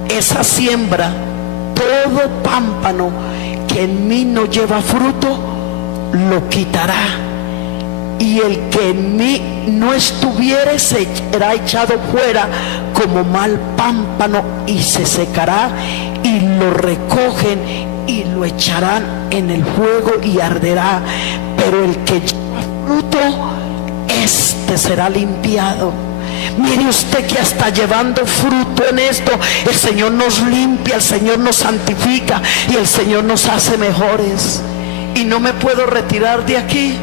esa siembra: todo pámpano que en mí no lleva fruto, lo quitará, y el que en mí no estuviere será echado fuera como mal pámpano, y se secará, y lo recogen y lo echarán en el fuego y arderá. Pero el que lleva fruto, este será limpiado. Mire usted que hasta llevando fruto en esto, el Señor nos limpia, el Señor nos santifica y el Señor nos hace mejores. Y no me puedo retirar de aquí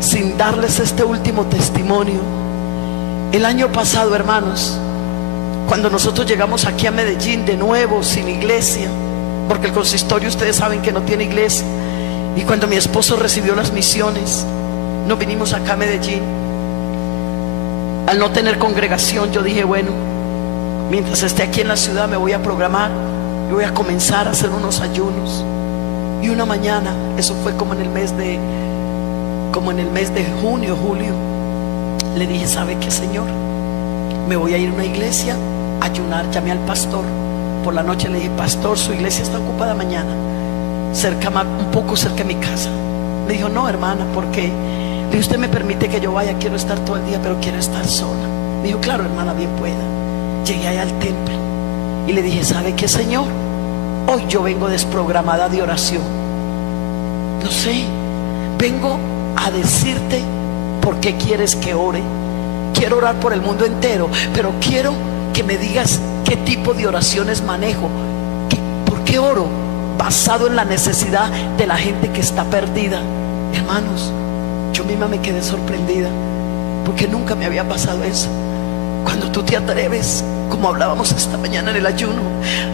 sin darles este último testimonio. El año pasado, hermanos, cuando nosotros llegamos aquí a Medellín de nuevo, sin iglesia, porque el consistorio ustedes saben que no tiene iglesia, y cuando mi esposo recibió las misiones, nos vinimos acá a Medellín. Al no tener congregación, yo dije: bueno, mientras esté aquí en la ciudad me voy a programar y voy a comenzar a hacer unos ayunos. Y una mañana, eso fue como en el mes de junio, julio, le dije: ¿sabe qué, Señor? Me voy a ir a una iglesia a ayunar. Llamé al pastor por la noche, le dije: pastor, su iglesia está ocupada mañana, un poco cerca de mi casa. Me dijo: no, hermana, ¿por qué? Le dije: usted me permite que yo vaya, quiero estar todo el día, pero quiero estar sola. Me dijo: claro, hermana, bien pueda. Llegué allá al templo y le dije: ¿sabe qué, Señor? Hoy yo vengo desprogramada de oración. No sé, vengo a decirte por qué quieres que ore. Quiero orar por el mundo entero, pero quiero que me digas qué tipo de oraciones manejo. ¿Por qué oro? Basado en la necesidad de la gente que está perdida. Hermanos, yo misma me quedé sorprendida, porque nunca me había pasado eso. Cuando tú te atreves, como hablábamos esta mañana en el ayuno,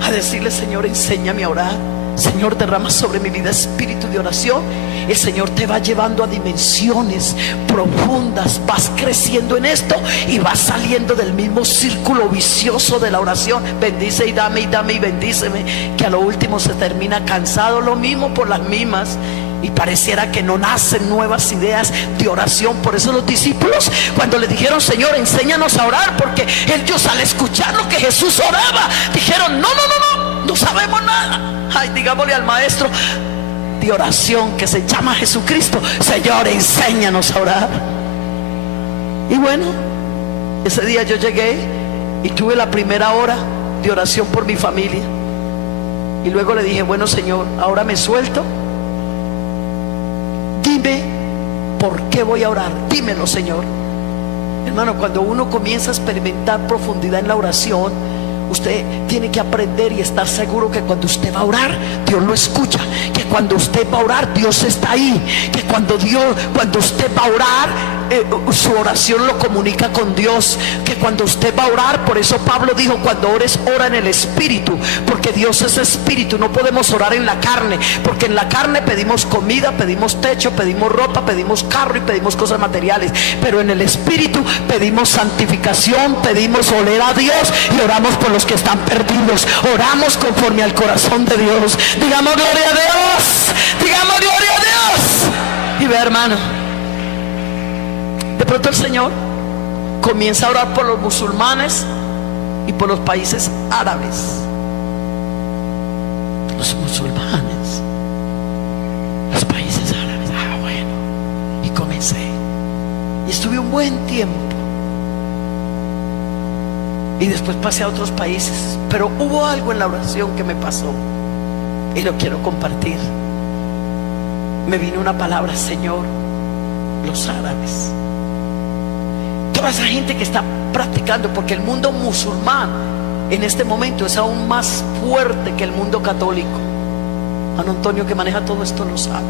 a decirle: Señor, enséñame a orar. Señor, derrama sobre mi vida espíritu de oración. El Señor te va llevando a dimensiones profundas. Vas creciendo en esto y vas saliendo del mismo círculo vicioso de la oración. Bendice y dame y bendíceme, que a lo último se termina cansado, lo mismo por las mismas, y pareciera que no nacen nuevas ideas de oración. Por eso los discípulos, cuando le dijeron: Señor, enséñanos a orar, porque ellos, al escuchar lo que Jesús oraba, dijeron: no sabemos nada. Ay, digámosle al maestro: de oración que se llama Jesucristo. Señor, enséñanos a orar. Y bueno, ese día yo llegué y tuve la primera hora de oración por mi familia. Y luego le dije, bueno, Señor, ahora me suelto. Dime por qué voy a orar. Dímelo, Señor. Hermano, cuando uno comienza a experimentar profundidad en la oración, usted tiene que aprender y estar seguro que cuando usted va a orar, Dios lo escucha. Que cuando usted va a orar, Dios está ahí. Que cuando usted va a orar, su oración lo comunica con Dios. Que cuando usted va a orar, por eso Pablo dijo, cuando ores, ora en el Espíritu, porque Dios es Espíritu. No podemos orar en la carne, porque en la carne pedimos comida, pedimos techo, pedimos ropa, pedimos carro y pedimos cosas materiales. Pero en el Espíritu pedimos santificación, pedimos oler a Dios y oramos por los que están perdidos. Oramos conforme al corazón de Dios. Digamos gloria a Dios, digamos gloria a Dios. Y ve, hermano, de pronto el Señor comienza a orar por los musulmanes y por los países árabes. Los musulmanes, los países árabes. Bueno, y comencé y estuve un buen tiempo. Y después pasé a otros países. Pero hubo algo en la oración que me pasó y lo quiero compartir. Me vino una palabra, Señor, los árabes, toda esa gente que está practicando, porque el mundo musulmán en este momento es aún más fuerte que el mundo católico. Don Antonio, que maneja todo esto, lo sabe.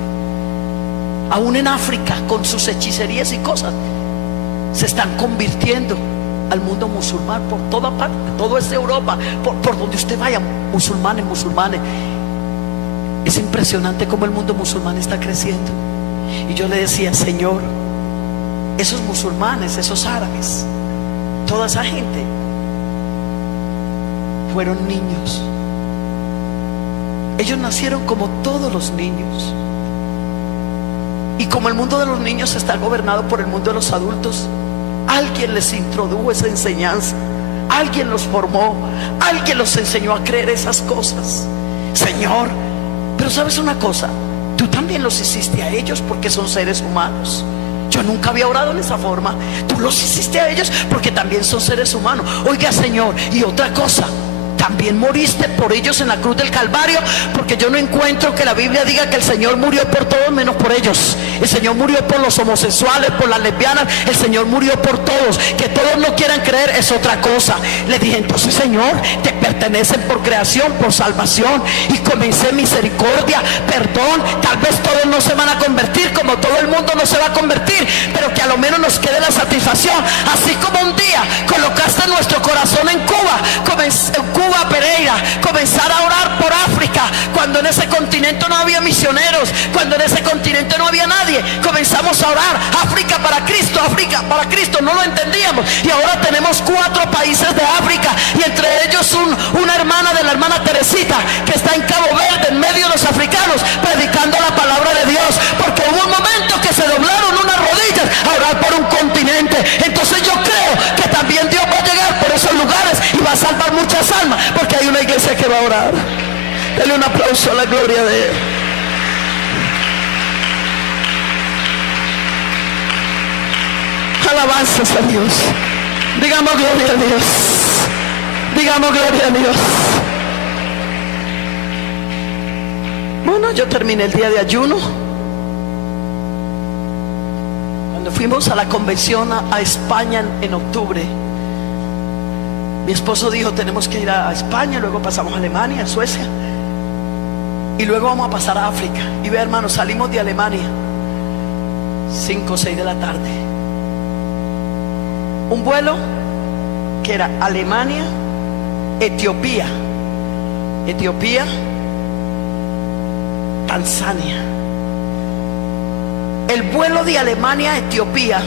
Aún en África, con sus hechicerías y cosas, se están convirtiendo al mundo musulmán por toda parte. Todo es Europa, por donde usted vaya, musulmanes. Es impresionante cómo el mundo musulmán está creciendo. Y yo le decía, Señor, esos musulmanes, esos árabes, toda esa gente fueron niños. Ellos nacieron como todos los niños. Y como el mundo de los niños está gobernado por el mundo de los adultos, alguien les introdujo esa enseñanza, alguien los formó, alguien los enseñó a creer esas cosas. Señor, pero sabes una cosa, tú también los hiciste a ellos porque son seres humanos. Yo nunca había orado en esa forma. Tú los hiciste a ellos porque también son seres humanos. Oiga, Señor, y otra cosa, también moriste por ellos en la cruz del Calvario, porque yo no encuentro que la Biblia diga que el Señor murió por todos menos por ellos. El Señor murió por los homosexuales, por las lesbianas. El Señor murió por todos. Que todos no quieran creer es otra cosa. Le dije, entonces, Señor, te pertenecen por creación, por salvación. Y comencé misericordia, perdón. Tal vez todos no se van a convertir, como todo el mundo no se va a convertir, pero que a lo menos nos quede la satisfacción. Así como un día colocaste nuestro corazón en Cuba, Pereira, comenzar a orar por África, cuando en ese continente no había misioneros, cuando en ese continente no había nadie. Comenzamos a orar, África para Cristo, no lo entendíamos, y ahora tenemos 4 países de África, y entre ellos una hermana de la hermana Teresita, que está en Cabo Verde, en medio de los africanos, predicando la palabra de Dios, porque hubo un momento que se doblaron unas rodillas a orar por un continente. Entonces yo creo que también Dios va a llegar por esos lugares y va a salvar muchas almas, porque hay una iglesia que va a orar. Dale un aplauso a la gloria de Él. Alabanzas a Dios. Digamos gloria a Dios. Digamos gloria a Dios. Bueno, yo terminé el día de ayuno. Cuando fuimos a la convención a España en octubre, mi esposo dijo, tenemos que ir a España, luego pasamos a Alemania, a Suecia, y luego vamos a pasar a África. Y ve, hermanos, salimos de Alemania 5 o 6 de la tarde. Un vuelo que era Alemania, Etiopía, Tanzania. El vuelo de Alemania a Etiopía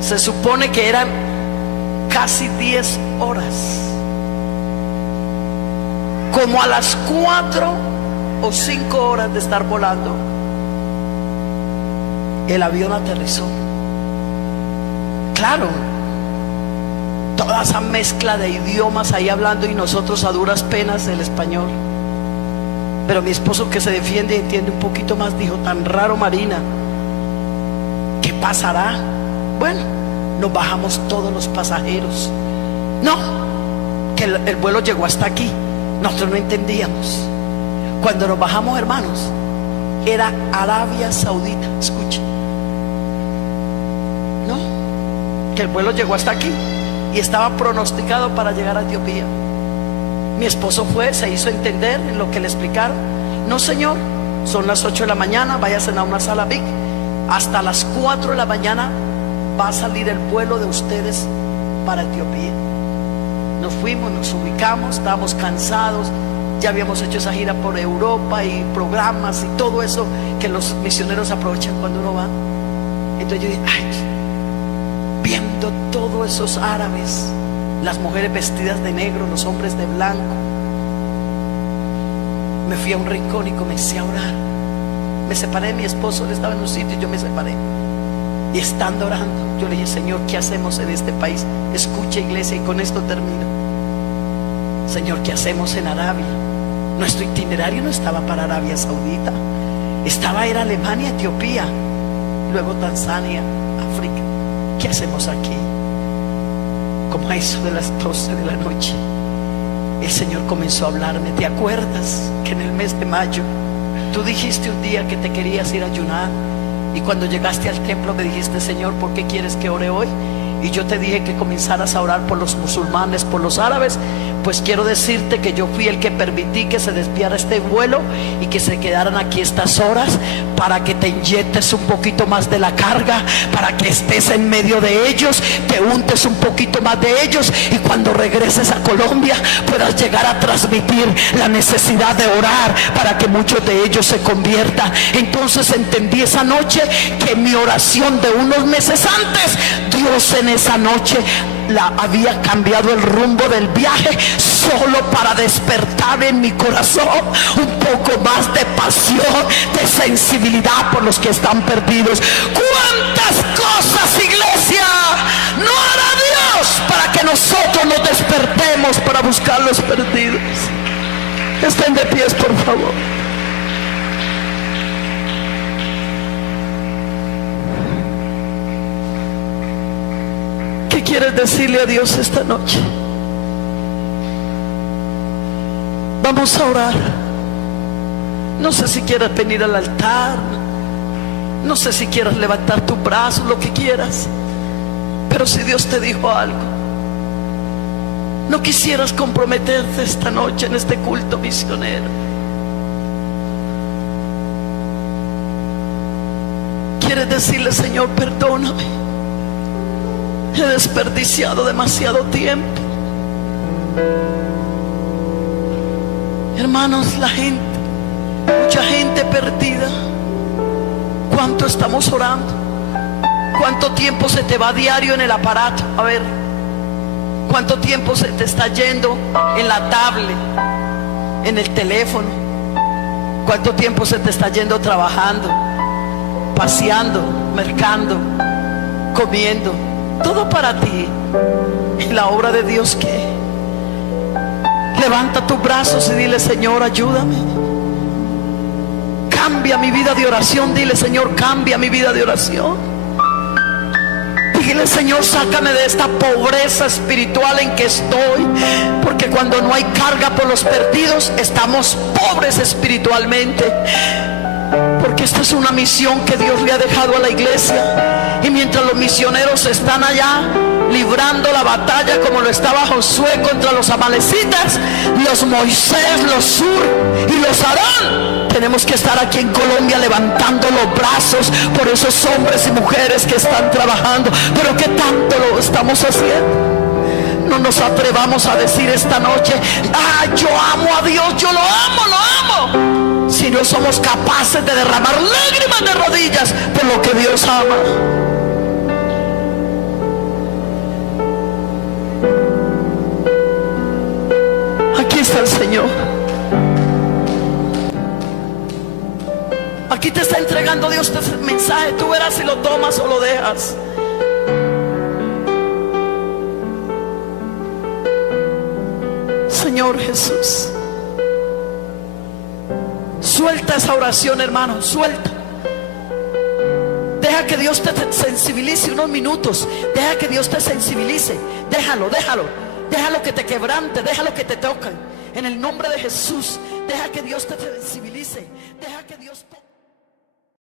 se supone que eran casi 10 horas. Como a las 4 o 5 horas de estar volando, el avión aterrizó. Claro, toda esa mezcla de idiomas ahí hablando, y nosotros a duras penas el español. Pero mi esposo, que se defiende y entiende un poquito más, dijo: tan raro, Marina, ¿qué pasará? Bueno, nos bajamos todos los pasajeros. No, que el vuelo llegó hasta aquí. Nosotros no entendíamos. Cuando nos bajamos, hermanos, era Arabia Saudita. Escuchen, no, que el vuelo llegó hasta aquí y estaba pronosticado para llegar a Etiopía. Mi esposo fue, se hizo entender en lo que le explicaron. No, señor, son las 8 de la mañana, váyase a una sala big. Hasta las 4 de la mañana va a salir el vuelo de ustedes para Etiopía. Nos fuimos, nos ubicamos, estábamos cansados. Ya habíamos hecho esa gira por Europa y programas y todo eso que los misioneros aprovechan cuando uno va. Entonces yo dije: ay, viendo todos esos árabes, las mujeres vestidas de negro, los hombres de blanco, me fui a un rincón y comencé a orar. Me separé de mi esposo, él estaba en un sitio y yo me separé. Y estando orando, yo le dije: Señor, ¿qué hacemos en este país? Escucha, iglesia, y con esto termino. Señor, ¿qué hacemos en Arabia? Nuestro itinerario no estaba para Arabia Saudita, era Alemania, Etiopía, luego Tanzania, África. ¿Qué hacemos aquí? Como a eso de las 12 de la noche, el Señor comenzó a hablarme. ¿Te acuerdas que en el mes de mayo tú dijiste un día que te querías ir a ayunar? Y cuando llegaste al templo me dijiste: Señor, ¿por qué quieres que ore hoy? Y yo te dije que comenzaras a orar por los musulmanes, por los árabes. Pues quiero decirte que yo fui el que permití que se desviara este vuelo y que se quedaran aquí estas horas, para que te inyectes un poquito más de la carga, para que estés en medio de ellos, te untes un poquito más de ellos, y cuando regreses a Colombia puedas llegar a transmitir la necesidad de orar para que muchos de ellos se conviertan. Entonces entendí esa noche que mi oración de unos meses antes, Dios en esa noche había cambiado el rumbo del viaje, solo para despertar en mi corazón un poco más de pasión, de sensibilidad por los que están perdidos. ¿Cuántas cosas, iglesia, no hará Dios para que nosotros nos despertemos para buscar los perdidos? Estén de pies, por favor. ¿Qué quieres decirle a Dios esta noche? Vamos a orar. No sé si quieras venir al altar, no sé si quieras levantar tu brazo, lo que quieras. Pero si Dios te dijo algo, no quisieras comprometerte esta noche en este culto misionero. Quieres decirle: Señor, perdóname, he desperdiciado demasiado tiempo. Hermanos, mucha gente perdida. ¿Cuánto estamos orando? ¿Cuánto tiempo se te va a diario en el aparato? A ver, ¿cuánto tiempo se te está yendo en la tablet, en el teléfono? ¿Cuánto tiempo se te está yendo trabajando, paseando, mercando, comiendo? Todo para ti. ¿Y la obra de Dios qué? Levanta tus brazos y dile: Señor, ayúdame. Cambia mi vida de oración. Dile: Señor, cambia mi vida de oración. Dile: Señor, sácame de esta pobreza espiritual en que estoy. Porque cuando no hay carga por los perdidos, estamos pobres espiritualmente. Porque esta es una misión que Dios le ha dejado a la iglesia. Y mientras los misioneros están allá librando la batalla, como lo estaba Josué contra los amalecitas, los Moisés, los Sur y los Aarón, tenemos que estar aquí en Colombia levantando los brazos por esos hombres y mujeres que están trabajando. Pero ¿qué tanto lo estamos haciendo? No nos atrevamos a decir esta noche: yo amo a Dios, yo lo amo, lo amo. Si no somos capaces de derramar lágrimas de rodillas por lo que Dios ama. Aquí está el Señor. Aquí te está entregando Dios este mensaje. Tú verás si lo tomas o lo dejas. Señor Jesús, Suelta esa oración, hermano, suelta. Deja que Dios te sensibilice unos minutos. Deja que Dios te sensibilice. Déjalo, déjalo. Déjalo que te quebrante, déjalo que te toque. En el nombre de Jesús, deja que Dios te sensibilice. Deja que Dios toque.